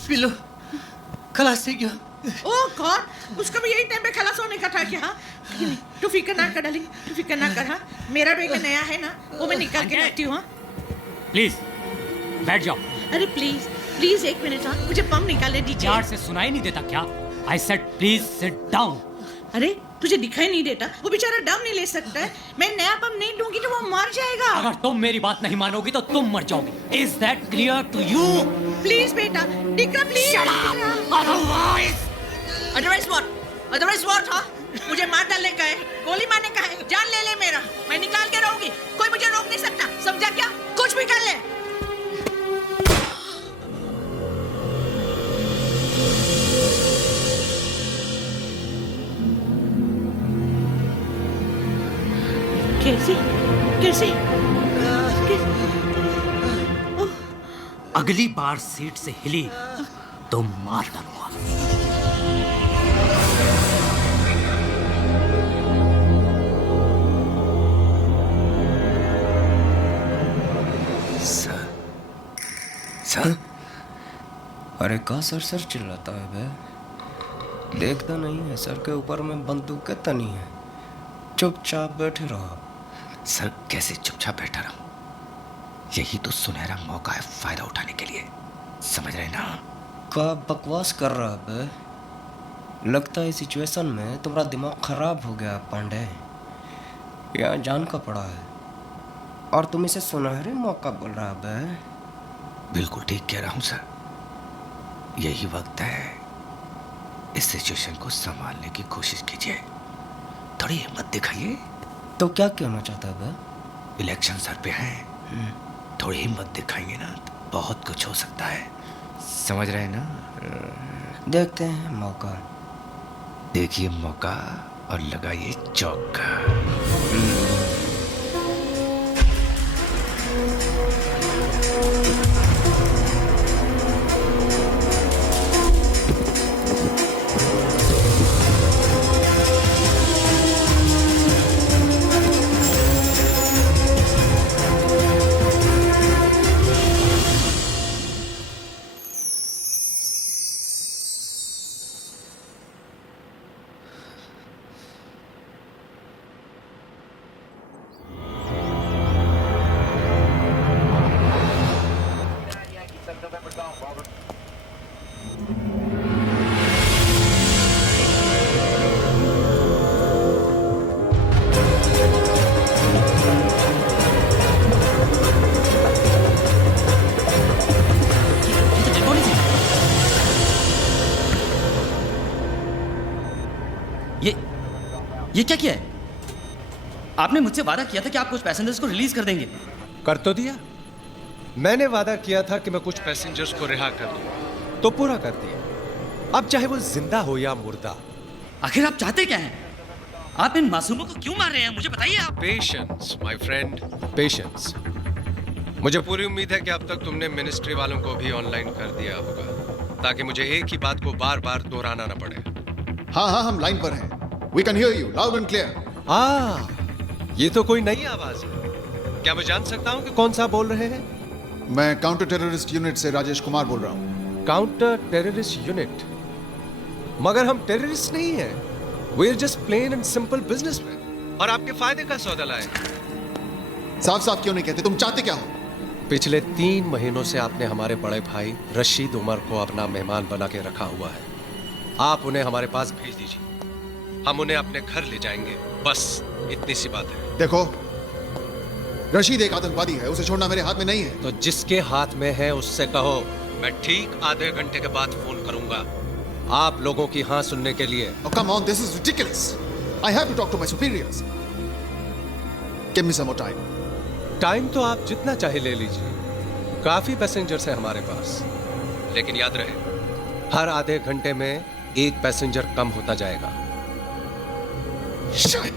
पी लो, खलास थी क्या? ओह गॉड, उसका भी यही टाइम पे खलास होने का था क्या? हाँ, तू फिक्र ना कर डार्लिंग, तू फिक्र ना कर। हाँ, मेरा बेटा नया है ना, वो मैं निकाल के रखती हूँ। प्लीज बैठ जाओ। अरे प्लीज प्लीज एक मिनट, हाँ मुझे पम निकालने दीजिए। यार से सुनाई नहीं देता क्या? I said please sit down. अरे तुझे दिखाई नहीं देता? वो बेचारा दम नहीं ले सकता है। मैं नया पम नहीं दूंगी तो वो मर जाएगा। अगर तुम मेरी बात नहीं मानोगी तो तुम मर जाओगी। Is that clear to you? Please बेटा, डिक्का please. Otherwise what? Otherwise what? हाँ, मुझे मार डालने का है, गोली मारने का है, जान ले ले मेरा, मैं निकाल के रहूंगी, कोई मुझे रोक नहीं सकता, समझा क्या? कुछ भी कर ले। कैसे कैसे? अगली बार सीट से हिली तो मार डालूंगा। सर, अरे का सर सर चिल्लाता है बे? देखता नहीं है सर के ऊपर में बंदूकें तनी है, चुपचाप बैठे रहो। सर कैसे चुपचाप बैठा रहा? यही तो सुनहरा मौका है फायदा उठाने के लिए, समझ रहे ना? का बकवास कर रहा है बे? लगता है सिचुएशन में तुम्हारा दिमाग खराब हो गया पांडे। यहाँ जान का पड़ा है और तुम इसे सुनहरे मौका बोल रहा है बे? बिल्कुल ठीक कह रहा हूँ सर, यही वक्त है, इस सिचुएशन को संभालने की कोशिश कीजिए, थोड़ी हिम्मत दिखाइए। तो क्या कहना चाहता है बे? इलेक्शन सर पे हैं, थोड़ी हिम्मत दिखाएंगे ना तो बहुत कुछ हो सकता है, समझ रहे हैं ना? देखते हैं मौका। देखिए मौका और लगाइए चौका। ये क्या किया है? आपने मुझसे वादा किया था कि आप कुछ पैसेंजर्स को रिलीज कर देंगे। कर तो दिया। मैंने वादा किया था कि मैं कुछ पैसेंजर्स को रिहा कर दूं, तो पूरा कर दिया। अब चाहे वो जिंदा हो या मुर्दा। आखिर आप चाहते क्या हैं? आप इन मासूमों को क्यों मार रहे हैं, मुझे बताइए आप। Patience my friend, patience. मुझे पूरी उम्मीद है कि अब तक तुमने मिनिस्ट्री वालों को भी ऑनलाइन कर दिया होगा, ताकि मुझे एक ही बात को बार बार दोहराना न पड़े। हाँ हाँ, हम लाइन पर हैं। We can hear you loud and clear. ये तो कोई नई आवाज है। क्या मैं जान सकता हूँ कि कौन सा बोल रहे हैं? मैं काउंटर टेररिस्ट यूनिट से राजेश कुमार बोल रहा हूँ। Counter terrorist unit? मगर हम टेररिस्ट नहीं हैं। We are just plain and simple businessmen. और आपके फायदे का सौदा लाए। साफ साफ क्यों नहीं कहते? तुम चाहते क्या हो? पिछले 3 महीनों से आपने हमारे बड़े भाई रशीद उमर को अपना मेहमान बना के रखा हुआ है। आप उन्हें हमारे पास भेज दीजिए, हम उन्हें अपने घर ले जाएंगे, बस इतनी सी बात है। देखो, रशीद एक आतंकवादी है, उसे छोड़ना मेरे हाथ में नहीं है। तो जिसके हाथ में है उससे कहो मैं ठीक आधे घंटे के बाद फोन करूंगा, आप लोगों की हाँ सुनने के लिए। Oh, come on, this is ridiculous. I have to talk to my superiors. Give me some more time. Time तो आप जितना चाहे ले लीजिए, काफी पैसेंजर्स हैं हमारे पास, लेकिन याद रहे हर आधे घंटे में एक पैसेंजर कम होता जाएगा। Shit!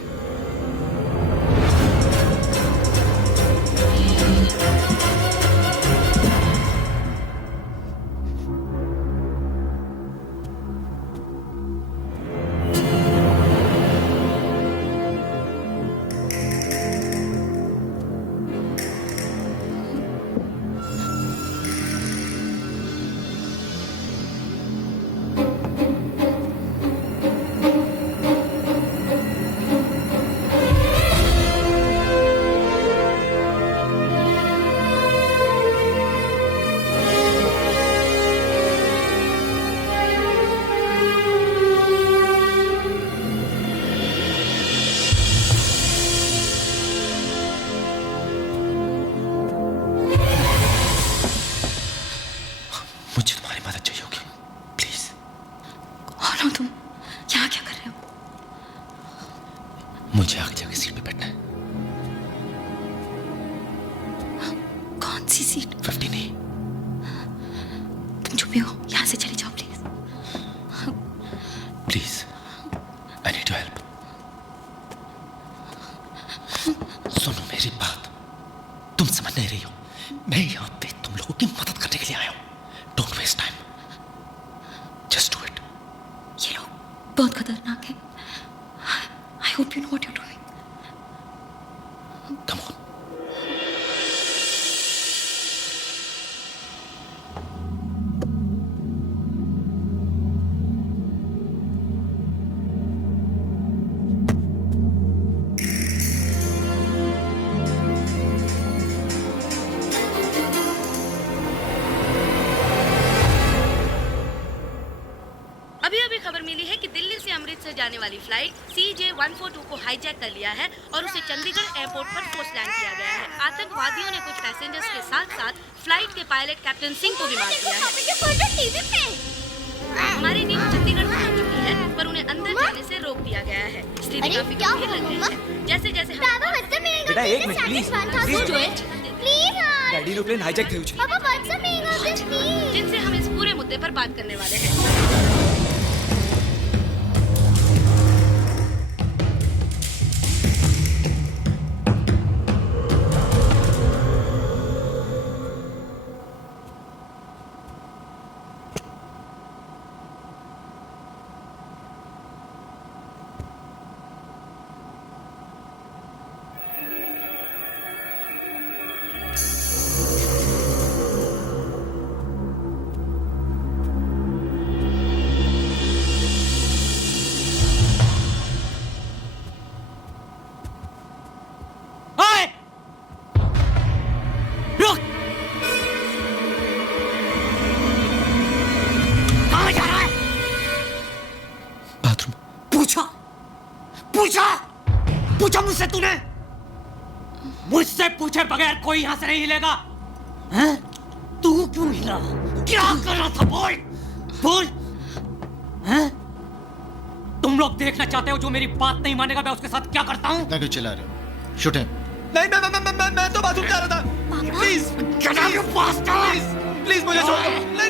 जो भी हो यहाँ से चले जाओ please. Please, I need your help. सुनो मेरी बात, तुम समझ नहीं रही हो। मैं यहाँ पे तुम लोगों की मदद करने के लिए आया हूँ। Don't waste time, just do it. ये लोग बहुत खतरनाक है। I hope you know what you are doing. Come on. अभी अभी खबर मिली है कि दिल्ली से अमृतसर जाने वाली फ्लाइट CJ142 को हाईजैक कर लिया है और उसे चंडीगढ़ एयरपोर्ट पर फोर्स लैंड किया गया है। आतंकवादियों ने कुछ पैसेंजर्स के साथ साथ फ्लाइट के पायलट कैप्टन सिंह को भी मार दिया है। हमारी टीम चंडीगढ़ पहुंच चुकी है, पर उन्हें अंदर जाने से रोक दिया गया है। स्थिति काफी गंभीर लग रही है। जैसे जैसे बेटा एक मिनट प्लीज, गाड़ी एरोप्लेन हाईजैक थी। जिनसे हम इस पूरे मुद्दे पर बात करने वाले हैं। पूछा मुझसे तूने? मुझसे पूछे बगैर कोई यहां से नहीं हिलेगा। हैं? तू क्यों हिला? क्या कर रहा था? बोल बोल। हैं? तुम लोग देखना चाहते हो जो मेरी बात नहीं मानेगा मैं उसके साथ क्या करता हूं? इतना क्यों चिल्ला रहे हो? Shoot him. नहीं मैं तो बाथरूम जा रहा था। प्लीज प्लीज मुझे छोड़ दो। नहीं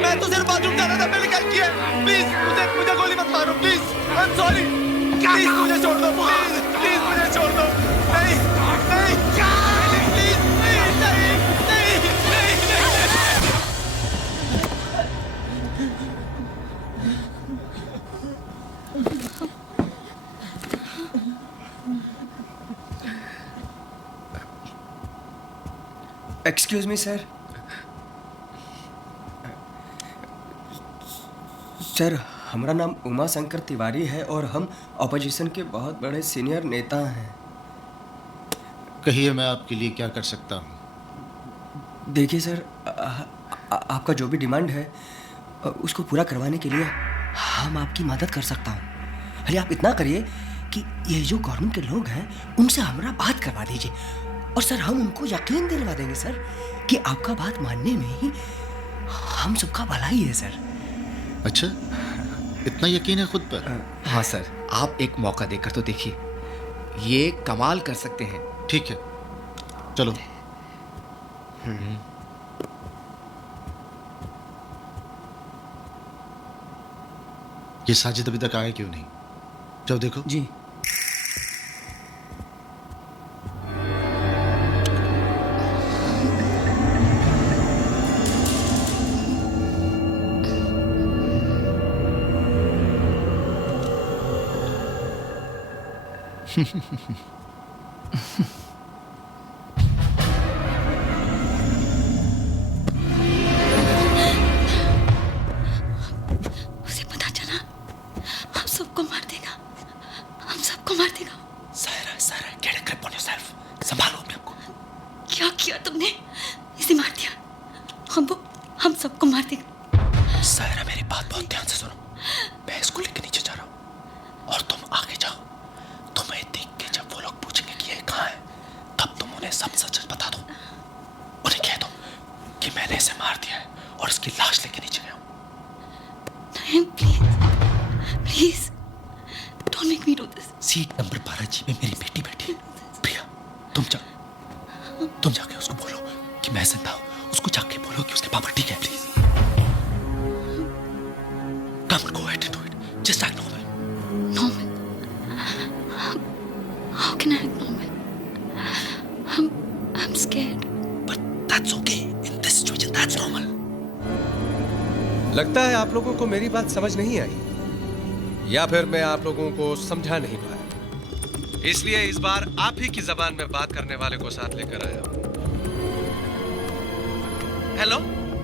मैं तो सिर्फ बाथरूम जा रहा था। मैंने क्या किया? प्लीज मुझे गोली मत मारो। Please I am sorry. Please मुझे छोड़ दो। प्लीज मुझे छोड़ दो। नहीं प्लीज नहीं। Excuse me sir. सर हमारा नाम उमा शंकर तिवारी है और हम ऑपोजिशन के बहुत बड़े सीनियर नेता हैं। कहिए मैं आपके लिए क्या कर सकता हूँ? देखिए सर, आपका जो भी डिमांड है उसको पूरा करवाने के लिए हम आपकी मदद कर सकता हूँ। खाली आप इतना करिए कि ये जो गवर्नमेंट के लोग हैं उनसे हमारा बात करवा दीजिए और सर हम उनको यकीन दिलवा देंगे सर कि आपका बात मानने में ही हम सबका भलाई है सर। अच्छा, इतना यकीन है खुद पर? हाँ सर, आप एक मौका देकर तो देखिए, ये कमाल कर सकते हैं। ठीक है, चलो। ये साजिद अभी तक आया क्यों नहीं? जाओ देखो। जी। उसे पता चला हम सबको मार देगा, हम सबको मार देगा। Saira, get a grip on yourself. संभालो अपने आप को। क्या किया तुमने? इसे मार दिया। हम सबको मार देगा। सायरा मेरी बात बहुत ध्यान से सुनो। मैं इसको लेकर नीचे जा रहा हूँ और तुम आगे जाओ। तुम्हें देख के जब वो लोग पूछेंगे कि ये कहाँ है, तब तुम उन्हें सब सच बता दो। उन्हें कह दो कि मैंने इसे मार दिया है और इसकी लाश लेके नीचे गया हूँ। नहीं, please don't make me do this. Seat number 12G में मेरी बेटी बैठी है। प्रिया, तुम जाके उसको बोलो कि मैं जिंदा हूँ। उसको जाके बोलो कि उसके पापा ठीक है। Please Come on, go ahead and do it. Just act normal. Normal? How can I act normal? I'm scared. But that's okay. In this situation, that's normal. लगता है आप लोगों को मेरी बात समझ नहीं आई, या फिर मैं आप लोगों को समझा नहीं पाया। इसलिए इस बार आप ही की जबान में बात करने वाले को साथ लेकर आया हूं। हेलो,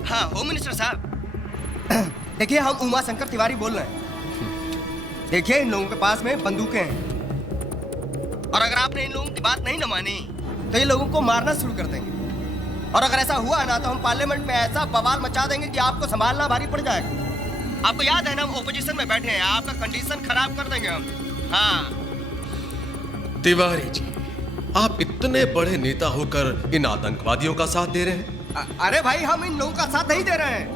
हाँ होम मिनिस्टर साहब। देखिए, हम उमा शंकर तिवारी बोल रहे हैं। देखिए, इन लोगों के पास में बंदूकें हैं, और अगर आपने इन लोगों की बात नहीं न मानी तो ये लोगों को मारना शुरू कर देंगे। और अगर ऐसा हुआ ना तो हम पार्लियामेंट में ऐसा बवाल मचा देंगे कि आपको संभालना भारी पड़ जाएगा। आपको याद है ना, हम ओपोजिशन में बैठे हैं, आपका कंडीशन खराब कर देंगे हम। हाँ तिवारी जी, आप इतने बड़े नेता होकर इन आतंकवादियों का साथ दे रहे हैं? अरे भाई, हम इन लोगों का साथ नहीं दे रहे हैं।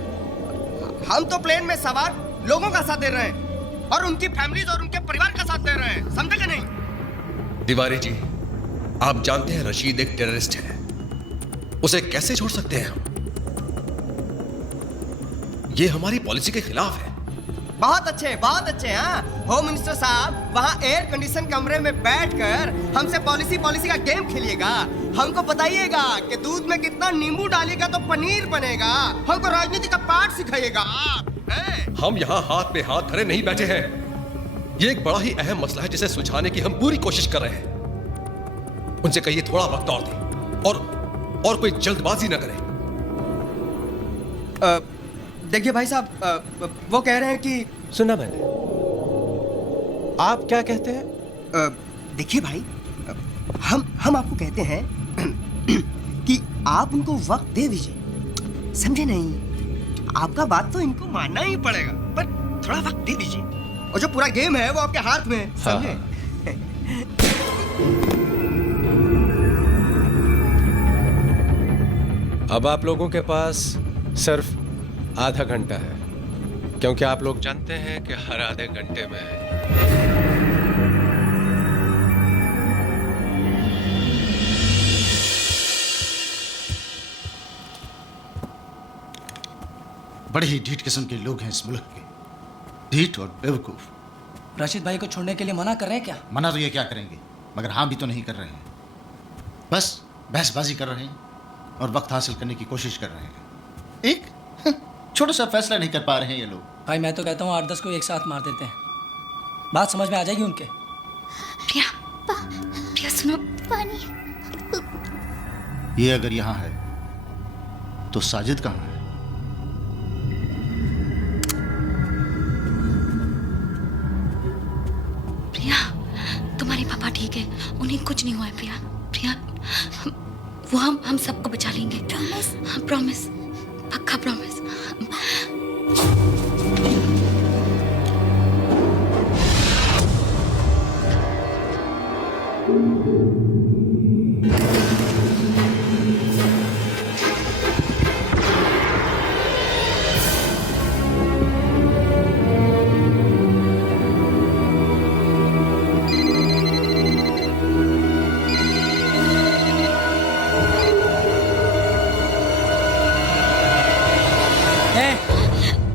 हम तो प्लेन में सवार लोगों का साथ दे रहे हैं, और उनकी फैमिलीज और उनके परिवार का साथ दे रहे हैं। समझे कि नहीं? तिवारी जी, आप जानते हैं रशीद एक टेररिस्ट है, उसे कैसे छोड़ सकते हैं हम? ये हमारी पॉलिसी के खिलाफ है। बहुत अच्छे। हाँ होम मिनिस्टर साहब, वहाँ एयर कंडीशन कमरे में बैठकर हमसे पॉलिसी का गेम खेलिएगा। हमको बताइएगा कि दूध में कितना नींबू डालिएगा तो पनीर बनेगा। हमको राजनीति का पाठ सिखाइएगा आप। हम यहाँ हाथ पे हाथ धरे नहीं बैठे हैं। ये एक बड़ा ही अहम मसला है जिसे सुलझाने की हम पूरी कोशिश कर रहे हैं। उनसे कहिए थोड़ा वक्त और दें, और कोई जल्दबाजी न करें। देखिए भाई साहब, वो कह रहे हैं कि सुना मैंने। आप क्या कहते हैं? देखिए भाई, हम आपको कहते हैं कि आप उनको वक्त दे दीजिए। समझे नहीं? आपका बात तो इनको मानना ही पड़ेगा, पर थोड़ा वक्त दे दीजिए। और जो पूरा गेम है वो आपके हाथ में है। समझे? अब आप लोगों के पास सिर्फ आधा घंटा है, क्योंकि आप लोग जानते हैं कि हर आधे घंटे में बड़े ही ढीठ किस्म के लोग हैं इस मुल्क के, ढीठ और बेवकूफ। राशिद भाई को छोड़ने के लिए मना कर रहे हैं क्या? मना तो ये क्या करेंगे, मगर हाँ भी तो नहीं कर रहे हैं। बस बहसबाजी कर रहे हैं और वक्त हासिल करने की कोशिश कर रहे हैं। एक छोटा सा फैसला नहीं कर पा रहे हैं ये लोग। भाई मैं तो कहता हूँ 8-10 को एक साथ मार देते हैं, बात समझ में आ जाएगी उनके। प्रिया सुनो, पानी। ये अगर यहाँ है तो साजिद कहाँ है? प्रिया, तुम्हारे पापा ठीक है, उन्हें कुछ नहीं हुआ है। प्रिया, वो हम सबको बचा लेंगे। प्रॉमिस? हाँ प्रॉमिस, पक्का प्रॉमिस।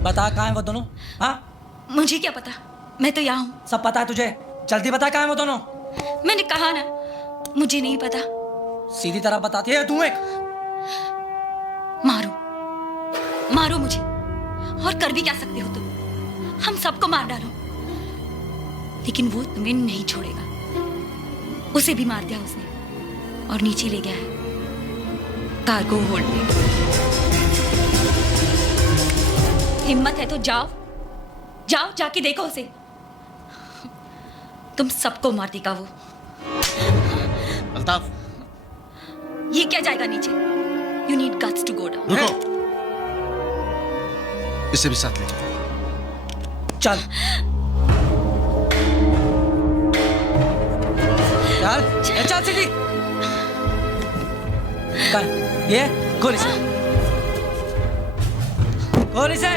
बता कहाँ है वो दोनों? हाँ मुझे क्या पता, मैं तो यहाँ हूँ। सब पता है तुझे, जल्दी बता कहाँ है वो दोनों। मैंने कहा ना, मुझे नहीं पता। सीधी तरह बताती है तू। एक मारो मुझे, और कर भी क्या सकते हो तुम? हम सबको मार डालो, लेकिन वो तुम्हें नहीं छोड़ेगा। उसे भी मार दिया उसने और नीचे ले गया है कार्गो होल्ड में। हिम्मत है तो जाओ जाके देखो उसे। तुम सबको मार देगा वो। अल्ताफ, ये क्या जाएगा नीचे? You need guts to go down. रुको, इसे भी साथ ले जाओ। चल चल सीधी। ये खोल इसे, खोल इसे,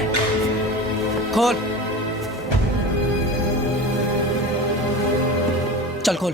खोल। चल खोल।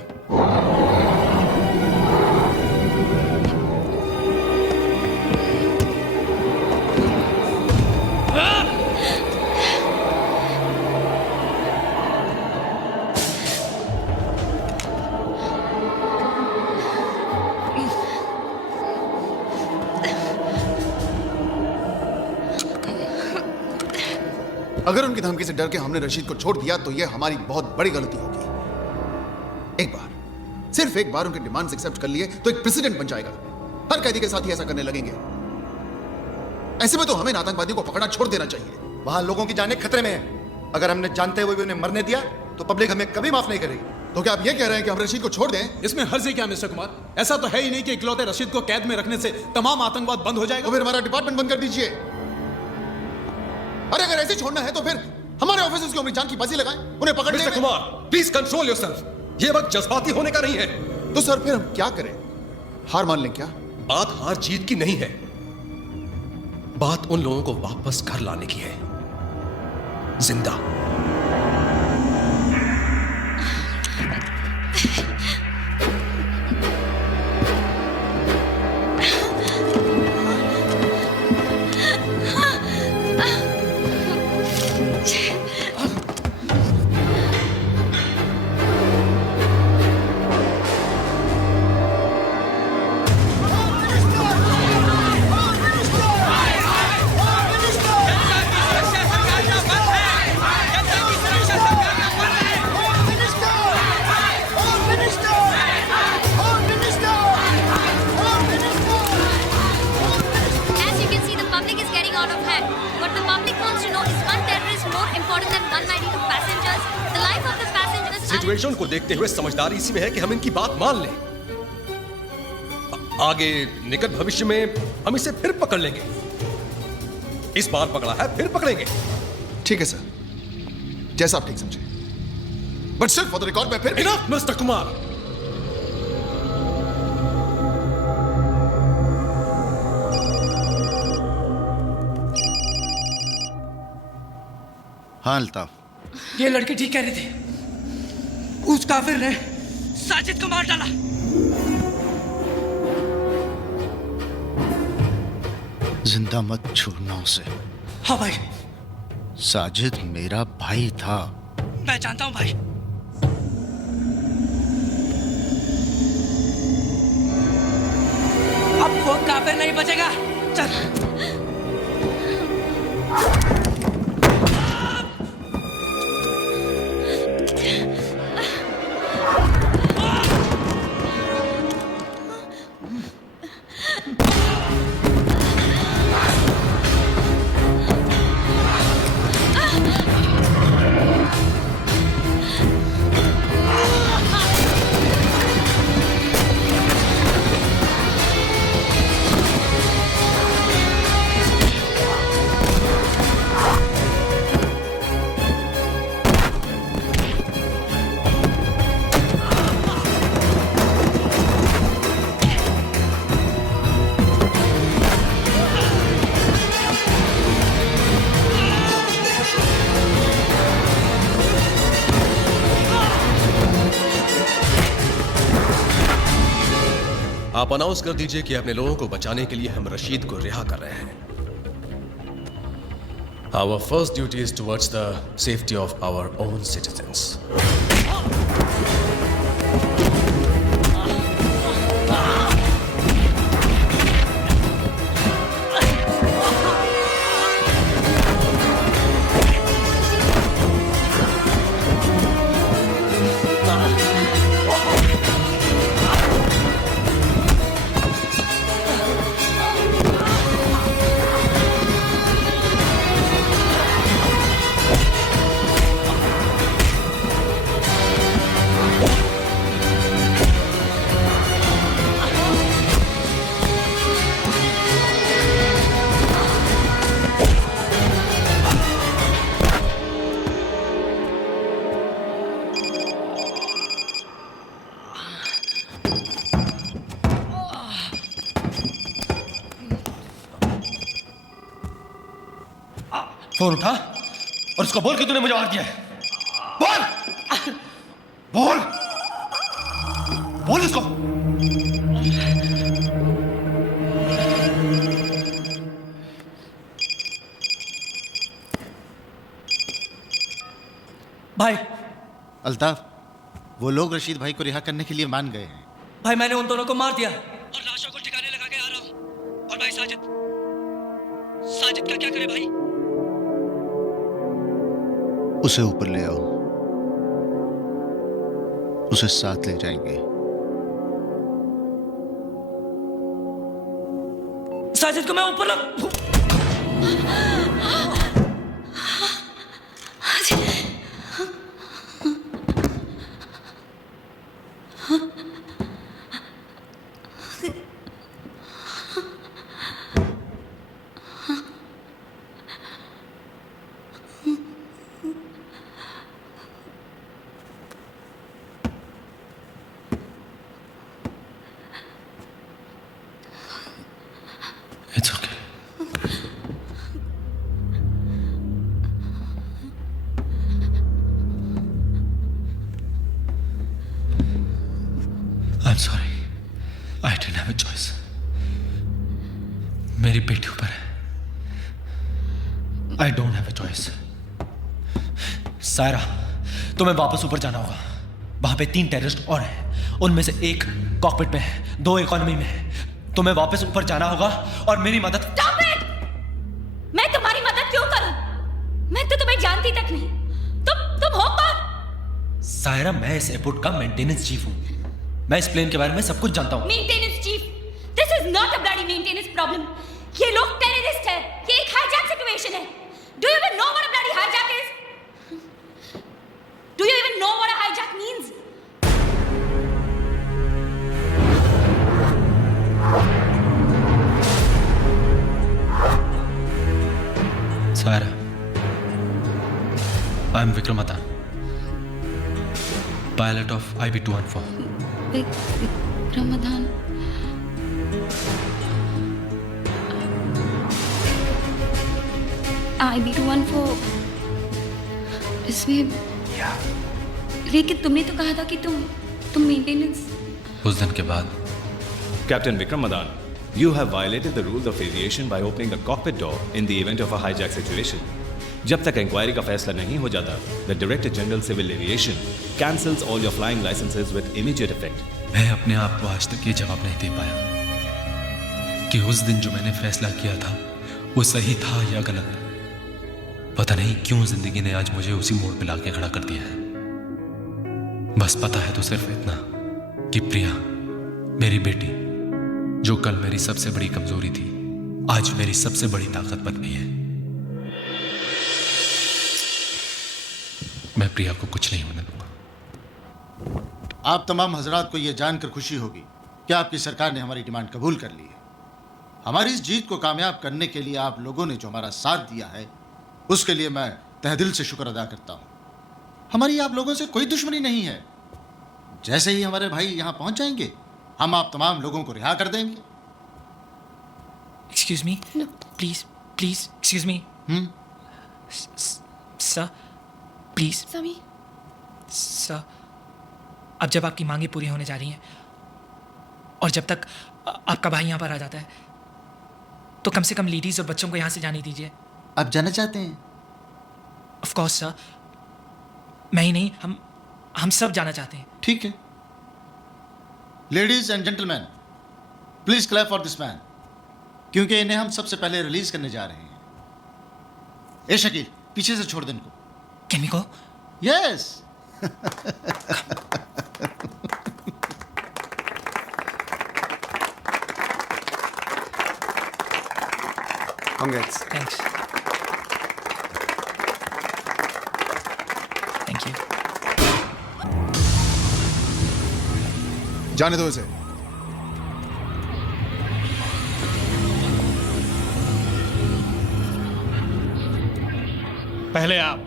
अगर उनकी धमकी से डर के हमने रशीद को छोड़ दिया तो यह हमारी बहुत बड़ी गलती होगी। एक बार, सिर्फ एक बार उनके डिमांड्स एक्सेप्ट कर लिए तो एक प्रेसिडेंट बन जाएगा। हर कैदी के साथ ही ऐसा करने लगेंगे। ऐसे में तो हमें आतंकवादियों को पकड़ना छोड़ देना चाहिए। वहां लोगों की जानें खतरे में है। अगर हमने जानते हुए भी उन्हें मरने दिया तो पब्लिक हमें कभी माफ नहीं करेगी। तो क्या आप ये कह रहे हैं कि हम रशीद को छोड़ दें? इसमें हर्ज है क्या मिस्टर कुमार? ऐसा तो है ही नहीं कि इकलौते रशीद को कैद में रखने से तमाम आतंकवाद बंद हो जाएगा। तो फिर हमारा डिपार्टमेंट बंद कर दीजिए। अरे अगर ऐसे छोड़ना है तो फिर हमारे ऑफिसर्स को अपनी जान की बाजी लगाएं, उन्हें पकड़ लें। Mister Kumar, please control yourself. ये वक्त जज्बाती होने का नहीं है। तो सर फिर हम क्या करें? हार मान लें क्या? बात हार जीत की नहीं है, बात उन लोगों को वापस घर लाने की है, जिंदा। सिचुएशन को देखते हुए समझदारी इसी में है कि हम इनकी बात मान लें। आगे निकट भविष्य में हम इसे फिर पकड़ लेंगे। इस बार पकड़ा है, फिर पकड़ेंगे। ठीक है सर, जैसा आप ठीक समझे। बट सिर्फ फॉर द रिकॉर्ड में फिर इनफ मिस्टर कुमार। हाँ अल्ताफ, ये लड़की ठीक कह रही थी। उस काफिर ने साजिद को मार डाला। जिंदा मत छोड़ना उसे। हाँ भाई। साजिद मेरा भाई था। मैं जानता हूं भाई। अब वो काफिर नहीं बचेगा। चल। आप अनाउंस कर दीजिए कि अपने लोगों को बचाने के लिए हम रशीद को रिहा कर रहे हैं। Our first duty is towards the safety of our own citizens. Phone उठा और उसको बोल कि तूने मुझे मार दिया है। बोल बोल बोल उसको। भाई अल्ताफ, वो लोग रशीद भाई को रिहा करने के लिए मान गए हैं। भाई मैंने उन दोनों को मार दिया और लाशों को ठिकाने लगा के आ रहा हूं। और भाई साजिद, साजिद का क्या करे भाई? उसे ऊपर ले आओ, उसे साथ ले जाएंगे। साजिद को मैं ऊपर लग It's okay. I'm sorry. I didn't have a choice. मेरी बेटी ऊपर है. I don't have a choice. Saira, तुम्हें वापस ऊपर जाना होगा. वहां पे 3 टेररिस्ट और हैं. उनमें से एक कॉकपिट में है, 2 इकोनॉमी में है. तुम्हें वापस ऊपर जाना होगा और मेरी मदद. Stop it! मैं तुम्हारी मदद क्यों करूं? मैं तो तुम्हें जानती तक नहीं. तुम हो कौन? सायरा, मैं इस एयरपोर्ट का मेंटेनेंस चीफ हूं. मैं इस प्लेन के बारे में सब कुछ जानता हूं. Maintenance chief? This is not a bloody maintenance problem. ये लोग टेररिस्ट है. ये एक हाईजैक सिचुएशन है. Do you even know what a bloody hijack is? Do you even know what a hijack means? Saira, I'm Vikram Adhan, pilot of IB-214. Vikram Adhan. IB-214 इसमें लेकिन तुमने तो कहा था कि तुम मेंटेनेंस. उस दिन के बाद Captain Vikram Madan, you have violated the rules of aviation by opening the cockpit door in the event of a hijack situation. जब तक इंक्वायरी का फैसला नहीं हो जाता, the Director General Civil Aviation cancels all your flying licenses with immediate effect. मैं अपने आप को आज तक ये जवाब नहीं दे पाया कि उस दिन जो मैंने फैसला किया था वो सही था या गलत. पता नहीं क्यों जिंदगी ने आज मुझे उसी मोड़ पे लाके खड़ा कर दिया है. बस पता है तो सिर्फ इतना कि प्रिया, मेरी बेटी, जो कल मेरी सबसे बड़ी कमजोरी थी, आज मेरी सबसे बड़ी ताकत बन गई है. मैं प्रिया को कुछ नहीं होने दूंगा. आप तमाम हजरात को यह जानकर खुशी होगी कि आपकी सरकार ने हमारी डिमांड कबूल कर ली है. हमारी इस जीत को कामयाब करने के लिए आप लोगों ने जो हमारा साथ दिया है, उसके लिए मैं तहे दिल से शुक्र अदा करता हूं. हमारी आप लोगों से कोई दुश्मनी नहीं है. जैसे ही हमारे भाई यहां पहुंच जाएंगे, हम आप तमाम लोगों को रिहा कर देंगे. Excuse me? No. Please, excuse me. Sir, please. समी. Sir, अब जब आपकी मांगें पूरी होने जा रही हैं और जब तक आपका भाई यहाँ पर आ जाता है, तो कम से कम लेडीज और बच्चों को यहाँ से जाने दीजिए. आप जाना चाहते हैं? Of course, sir. मैं ही नहीं, हम सब जाना चाहते हैं. ठीक है. Ladies and gentleman, please clap for this man, क्योंकि इन्हें हम सबसे पहले रिलीज करने जा रहे हैं. ए शकील, पीछे से छोड़ दे इनको. Can we go? Yes. Congrats. Thanks. Thank you. जाने दो इसे. पहले आप.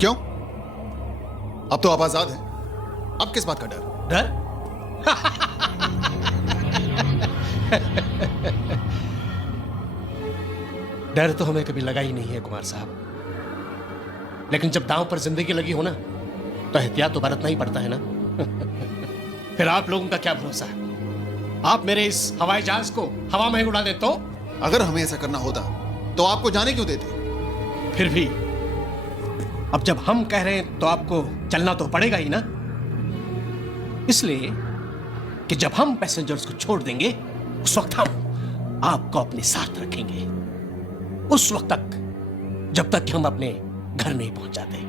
क्यों? अब तो आप आजाद हैं. अब किस बात का डर? डर? डर तो हमें कभी लगा ही नहीं है कुमार साहब, लेकिन जब दांव पर जिंदगी लगी हो ना, तो एहतियात तो बरतना ही पड़ता है ना. फिर आप लोगों का क्या भरोसा है? आप मेरे इस हवाई जहाज को हवा में उड़ा दे तो? अगर हमें ऐसा करना होता तो आपको जाने क्यों देते? फिर भी अब जब हम कह रहे हैं तो आपको चलना तो पड़ेगा ही ना. इसलिए कि जब हम पैसेंजर्स को छोड़ देंगे, उस वक्त हम आपको अपने साथ रखेंगे. उस वक्त तक जब तक कि हम अपने घर नहीं पहुंच जाते।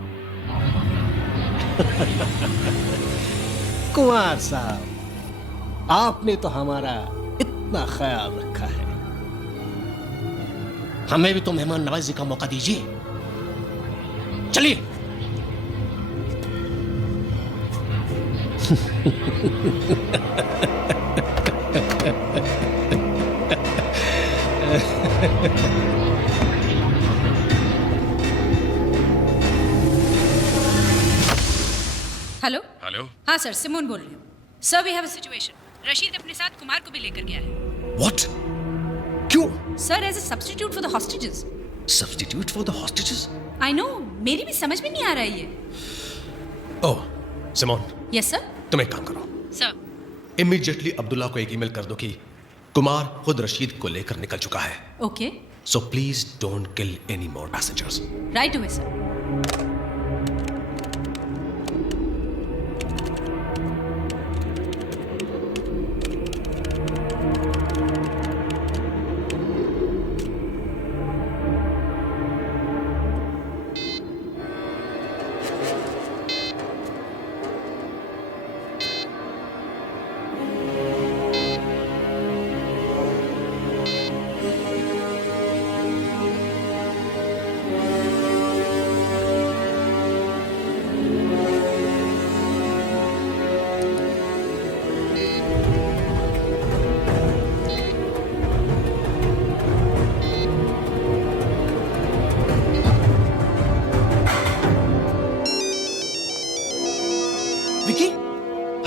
कुमार साहब, आपने तो हमारा इतना ख्याल रखा है, हमें भी तो मेहमान नवाजी का मौका दीजिए। चलिए। Hello hello. हाँ सर, सिमोन बोल रही हूँ। Sir we have a situation. Rashid अपने साथ कुमार को भी लेकर गया है। What? क्यों? Sir as a substitute for the hostages. Substitute for the hostages? I know, मेरी भी समझ में नहीं आ रहा है ये। Oh, Simone, yes sir. तुम एक काम करो, सर। इमीडिएटली अब्दुल्ला को एक ईमेल कर दो कि कुमार खुद रशीद को लेकर निकल चुका है। Okay, so please don't kill any more passengers. Right away sir.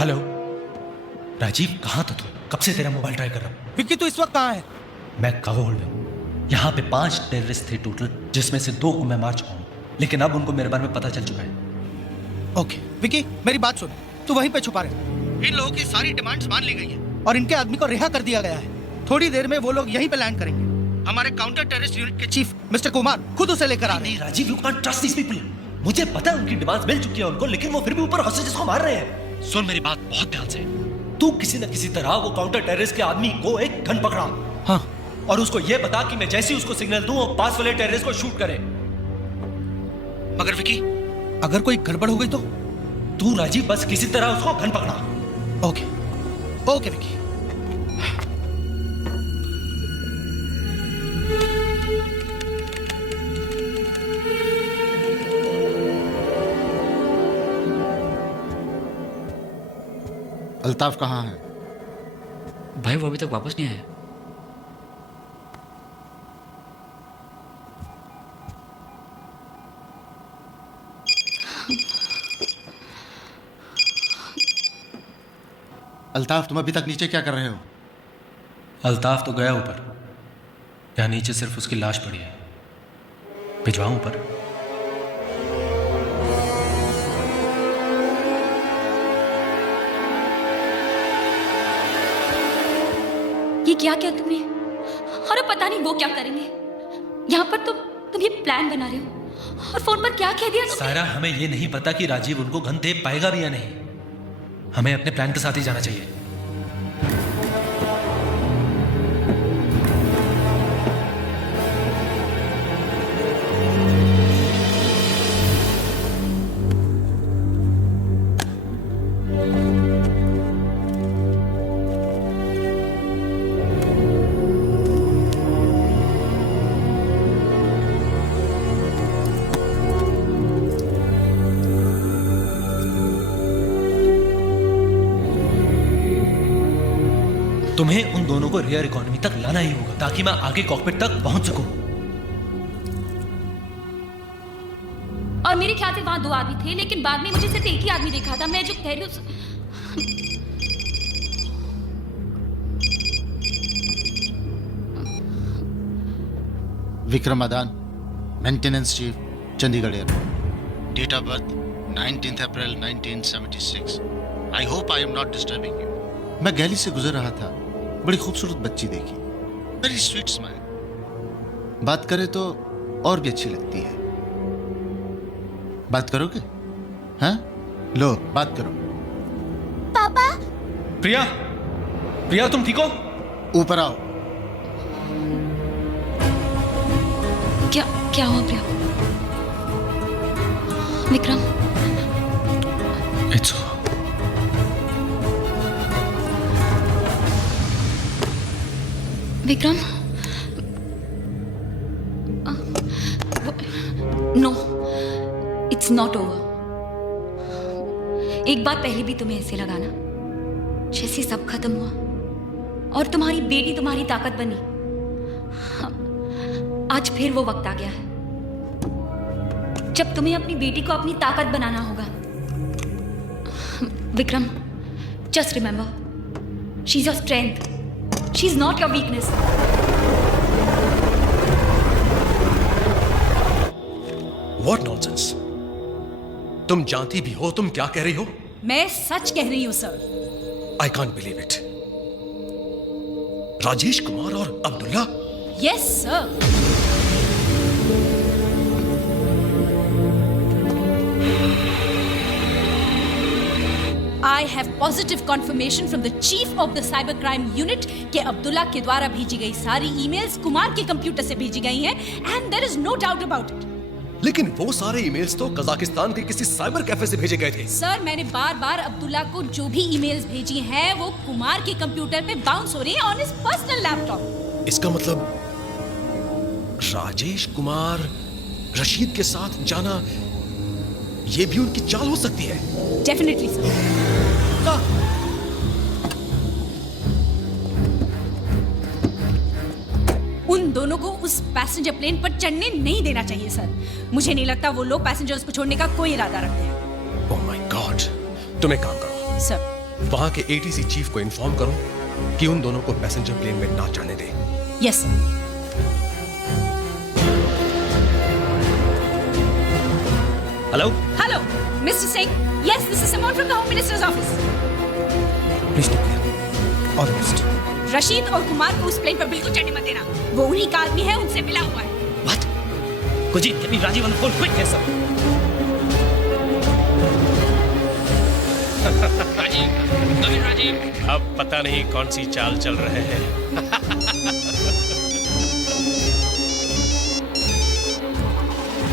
Hello Rajeev, कहाँ था तू? कब से तेरा मोबाइल ट्राई कर रहा हूँ। विक्की तू इस वक्त कहाँ है? मैं कागो होल्ड में हूँ। यहाँ पे 5 टेररिस्ट थे टोटल, जिसमें से 2 को मैं मार चुका हूँ, लेकिन अब उनको मेरे बारे में पता चल चुका है। ओके विक्की, मेरी बात सुन, तू वहीं पे छुपा रहे। इन लोगों की सारी डिमांड्स मान ली गई है और इनके आदमी को रिहा कर दिया गया है। थोड़ी देर में वो लोग यहीं पे लैंड करेंगे। हमारे काउंटर टेररिस्ट यूनिट के चीफ मिस्टर कुमार खुद उसे लेकर आ रहे हैं। Rajeev, you can't trust these people. मुझे पता है उनकी डिमांड्स मिल चुकी है उनको, लेकिन वो फिर भी ऊपर हॉस्टेजेस को मार रहे हैं। सुन मेरी बात बहुत ध्यान से, तू किसी न किसी तरह वो काउंटर टेररिस्ट के आदमी को एक गन पकड़ा। हाँ। और उसको ये बता कि मैं जैसे ही उसको सिग्नल दूं वो पास वाले टेररिस्ट को शूट करे। मगर विकी, अगर कोई गड़बड़ हो गई तो? तू राजीव बस किसी तरह उसको गन पकड़ा। Okay okay Vicky. अल्ताफ कहाँ है? भाई वो अभी तक वापस नहीं आया। अल्ताफ, तुम अभी तक नीचे क्या कर रहे हो? अल्ताफ तो गया ऊपर, यहाँ नीचे सिर्फ उसकी लाश पड़ी है। भिजवाऊं ऊपर? ये क्या किया तुमने? और पता नहीं वो क्या करेंगे। यहाँ पर तुम ये प्लान बना रहे हो और फोन पर क्या कह दिया तुमने? सारा, हमें ये नहीं पता कि राजीव उनको गन दे पाएगा भी या नहीं। हमें अपने प्लान के साथ ही जाना चाहिए। तुम्हें उन दोनों को रियर इकोनॉमी तक लाना ही होगा ताकि मैं आगे कॉकपिट तक पहुंच सकूं। और मेरे ख्याल से वहां 2 आदमी थे, लेकिन बाद में मुझे सिर्फ एक ही आदमी देखा था। मैं जो कह रही हूँ Vikram Adan, maintenance chief, Chandigarh airport. Date of birth 19 April 1976। I hope I am not disturbing you. मैं गैली से गुजर रहा था, बड़ी खूबसूरत बच्ची देखी, वेरी स्वीट स्माइल। बात करे तो और भी अच्छी लगती है। बात करोगे? हाँ, लो बात करो। पापा। प्रिया, प्रिया तुम ठीक हो? ऊपर आओ। क्या हुआ Priya? Vikram, it's Vikram, no, it's not over. एक बात पहले भी तुम्हें ऐसे लगा ना, जैसे सब खत्म हुआ और तुम्हारी बेटी तुम्हारी ताकत बनी। आज फिर वो वक्त आ गया है जब तुम्हें अपनी बेटी को अपनी ताकत बनाना होगा। Vikram, just remember, she is your strength, she is not your weakness. What nonsense? तुम जानती भी हो तुम क्या कह रही हो? मैं सच कह रही हूँ sir. I can't believe it. Rajesh Kumar और Abdullah? Yes sir. I have positive confirmation from the chief of the cyber crime unit कि अब्दुल्ला के द्वारा भेजी गई सारी ईमेल्स कुमार के कंप्यूटर से भेजी गई हैं and there is no doubt about it. लेकिन वो सारे ईमेल्स तो कजाकिस्तान के किसी साइबर कैफे से भेजे गए थे। सर, मैंने बार-बार अब्दुल्ला को जो भी ईमेल्स भेजी हैं वो कुमार के कंप्यूटर पे बाउंस हो रही हैं ऑन हिज पर्सनल लैपटॉप। इसका मतलब राजेश कुमार रशीद के साथ जाना ये भी उनकी चाल हो सकती है। Definitely sir. उन दोनों को उस पैसेंजर प्लेन पर चढ़ने नहीं देना चाहिए सर। मुझे नहीं लगता वो लोग पैसेंजर्स को छोड़ने का कोई इरादा रखते हैं। ओह माय गॉड, तुम एक काम करो सर, वहां के एटीसी चीफ को इन्फॉर्म करो कि उन दोनों को पैसेंजर प्लेन में ना चढ़ने दे। Yes sir. Hello hello mister Singh, yes this is Simon from the home minister's office. Please take care, all the best. Rashid और कुमार को उस प्लेन पर बिल्कुल चढ़ने मत देना। वो उन्हीं का आदमी है, उनसे मिला हुआ है। What? Kuljeet, get me Rajeev on the phone quick. Yes sir. Rajeev, अब पता नहीं कौन सी चाल चल रहे हैं।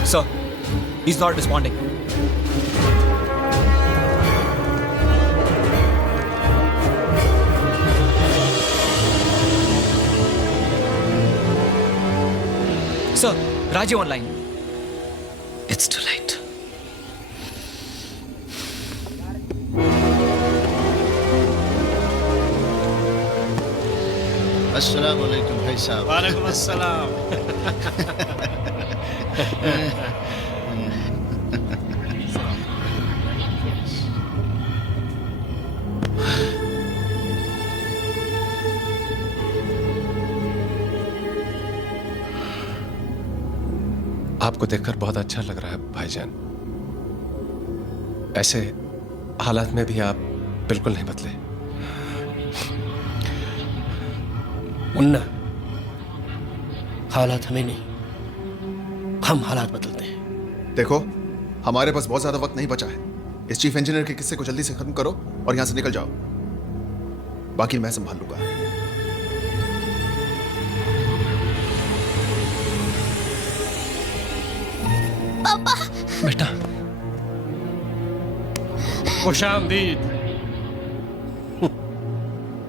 Sir, he's not responding. Sir, Rajiv online. It's too late. अस्सलाम वालेकुम भाई साहब। वालेकुम अस्सलाम। आपको देखकर बहुत अच्छा लग रहा है भाईजान। ऐसे हालात में भी आप बिल्कुल नहीं बदले। मुन्ना, हालात हमें नहीं, हम हालात बदलते हैं। देखो, हमारे पास बहुत ज्यादा वक्त नहीं बचा है। इस चीफ इंजीनियर के किस्से को जल्दी से खत्म करो और यहां से निकल जाओ, बाकी मैं संभाल लूंगा। पापा। बेटा, खुशामदीद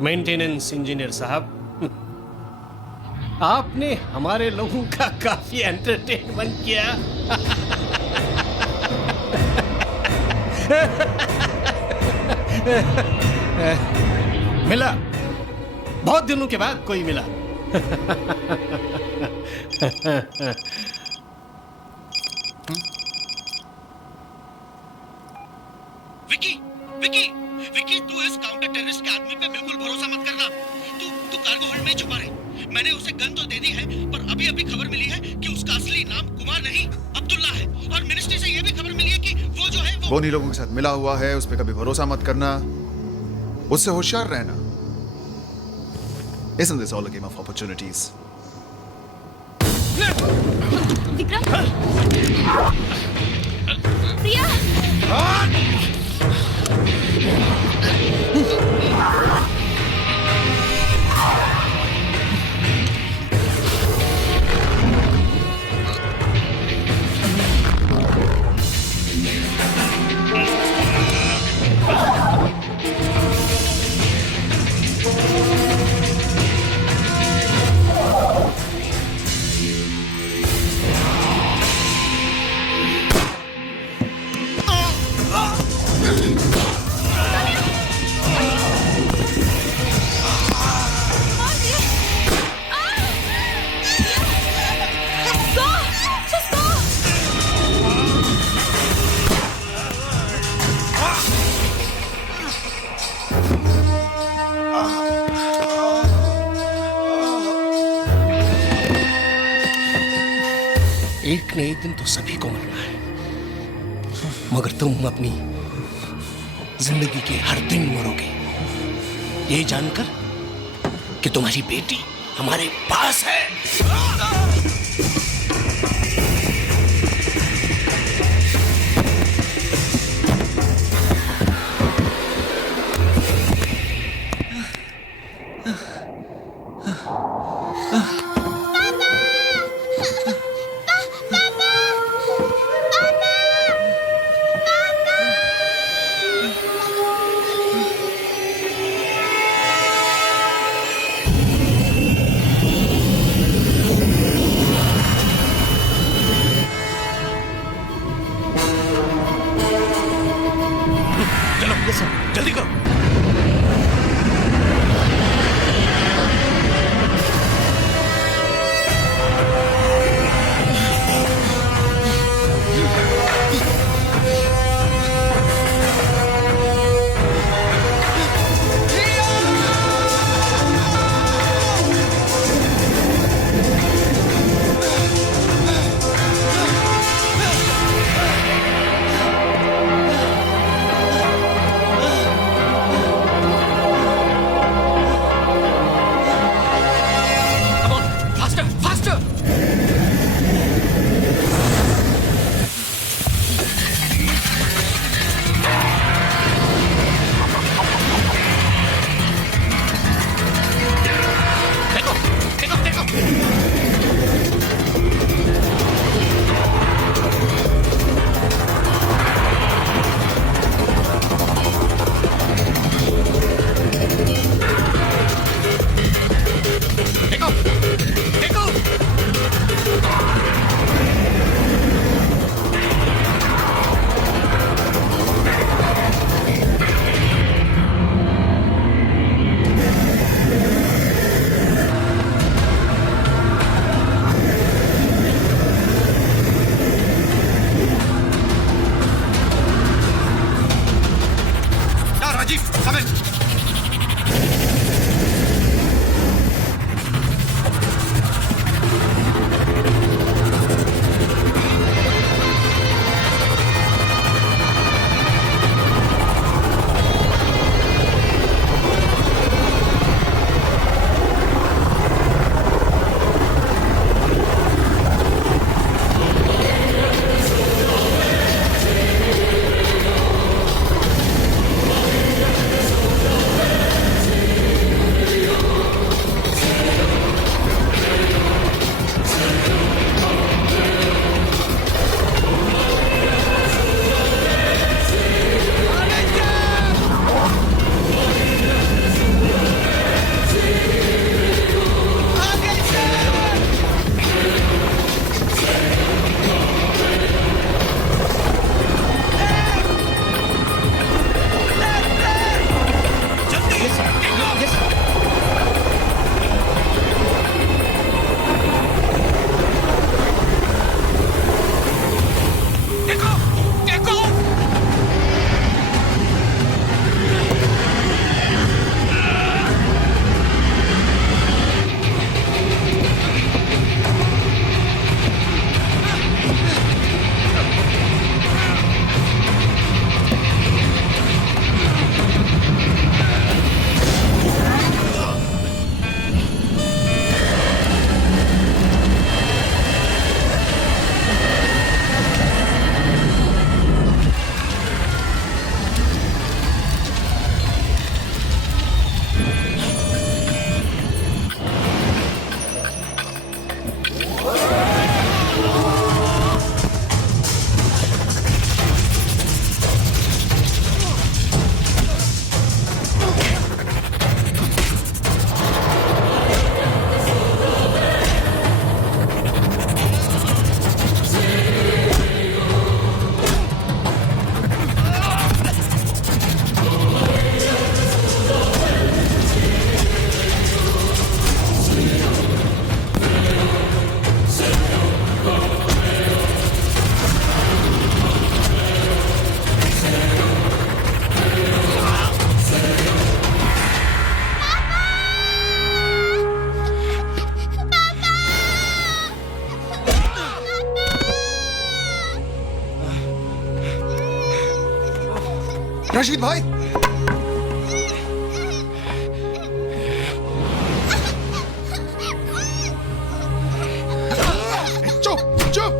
मेंटेनेंस इंजीनियर साहब। आपने हमारे लोगों का काफी एंटरटेनमेंट किया। मिला, बहुत दिनों के बाद कोई मिला। विकी, विकी, विकी, तू इस काउंटर टेररिस्ट के आदमी पे बिल्कुल भरोसा मत करना। तू कार्गो होल्ड में ही छुपा रहे। मैंने उसे गन तो दे दी है, पर अभी अभी खबर मिली है कि उसका असली नाम कुमार नहीं अब्दुल्ला है। और मिनिस्ट्री से यह भी खबर मिली है कि वो जो है वो उन्हीं लोगों के साथ मिला हुआ है, उस पर कभी भरोसा मत करना, उससे होशियार रहना। Isn't this all a game of opportunities? Vikram, प्रिया, एक न एक दिन तो सभी को मरना है, मगर तुम अपनी जिंदगी के हर दिन मरोगे, ये जानकर कि तुम्हारी बेटी हमारे पास है। रशीद भाई, चुप चुप।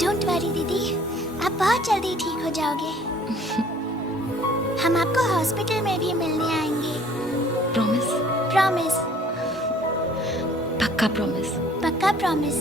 डोंट वरी दीदी, आप बहुत जल्दी ठीक हो जाओगे। हम आपको हॉस्पिटल में भी मिलने आएंगे। प्रॉमिस? प्रॉमिस। पक्का प्रॉमिस? पक्का प्रॉमिस।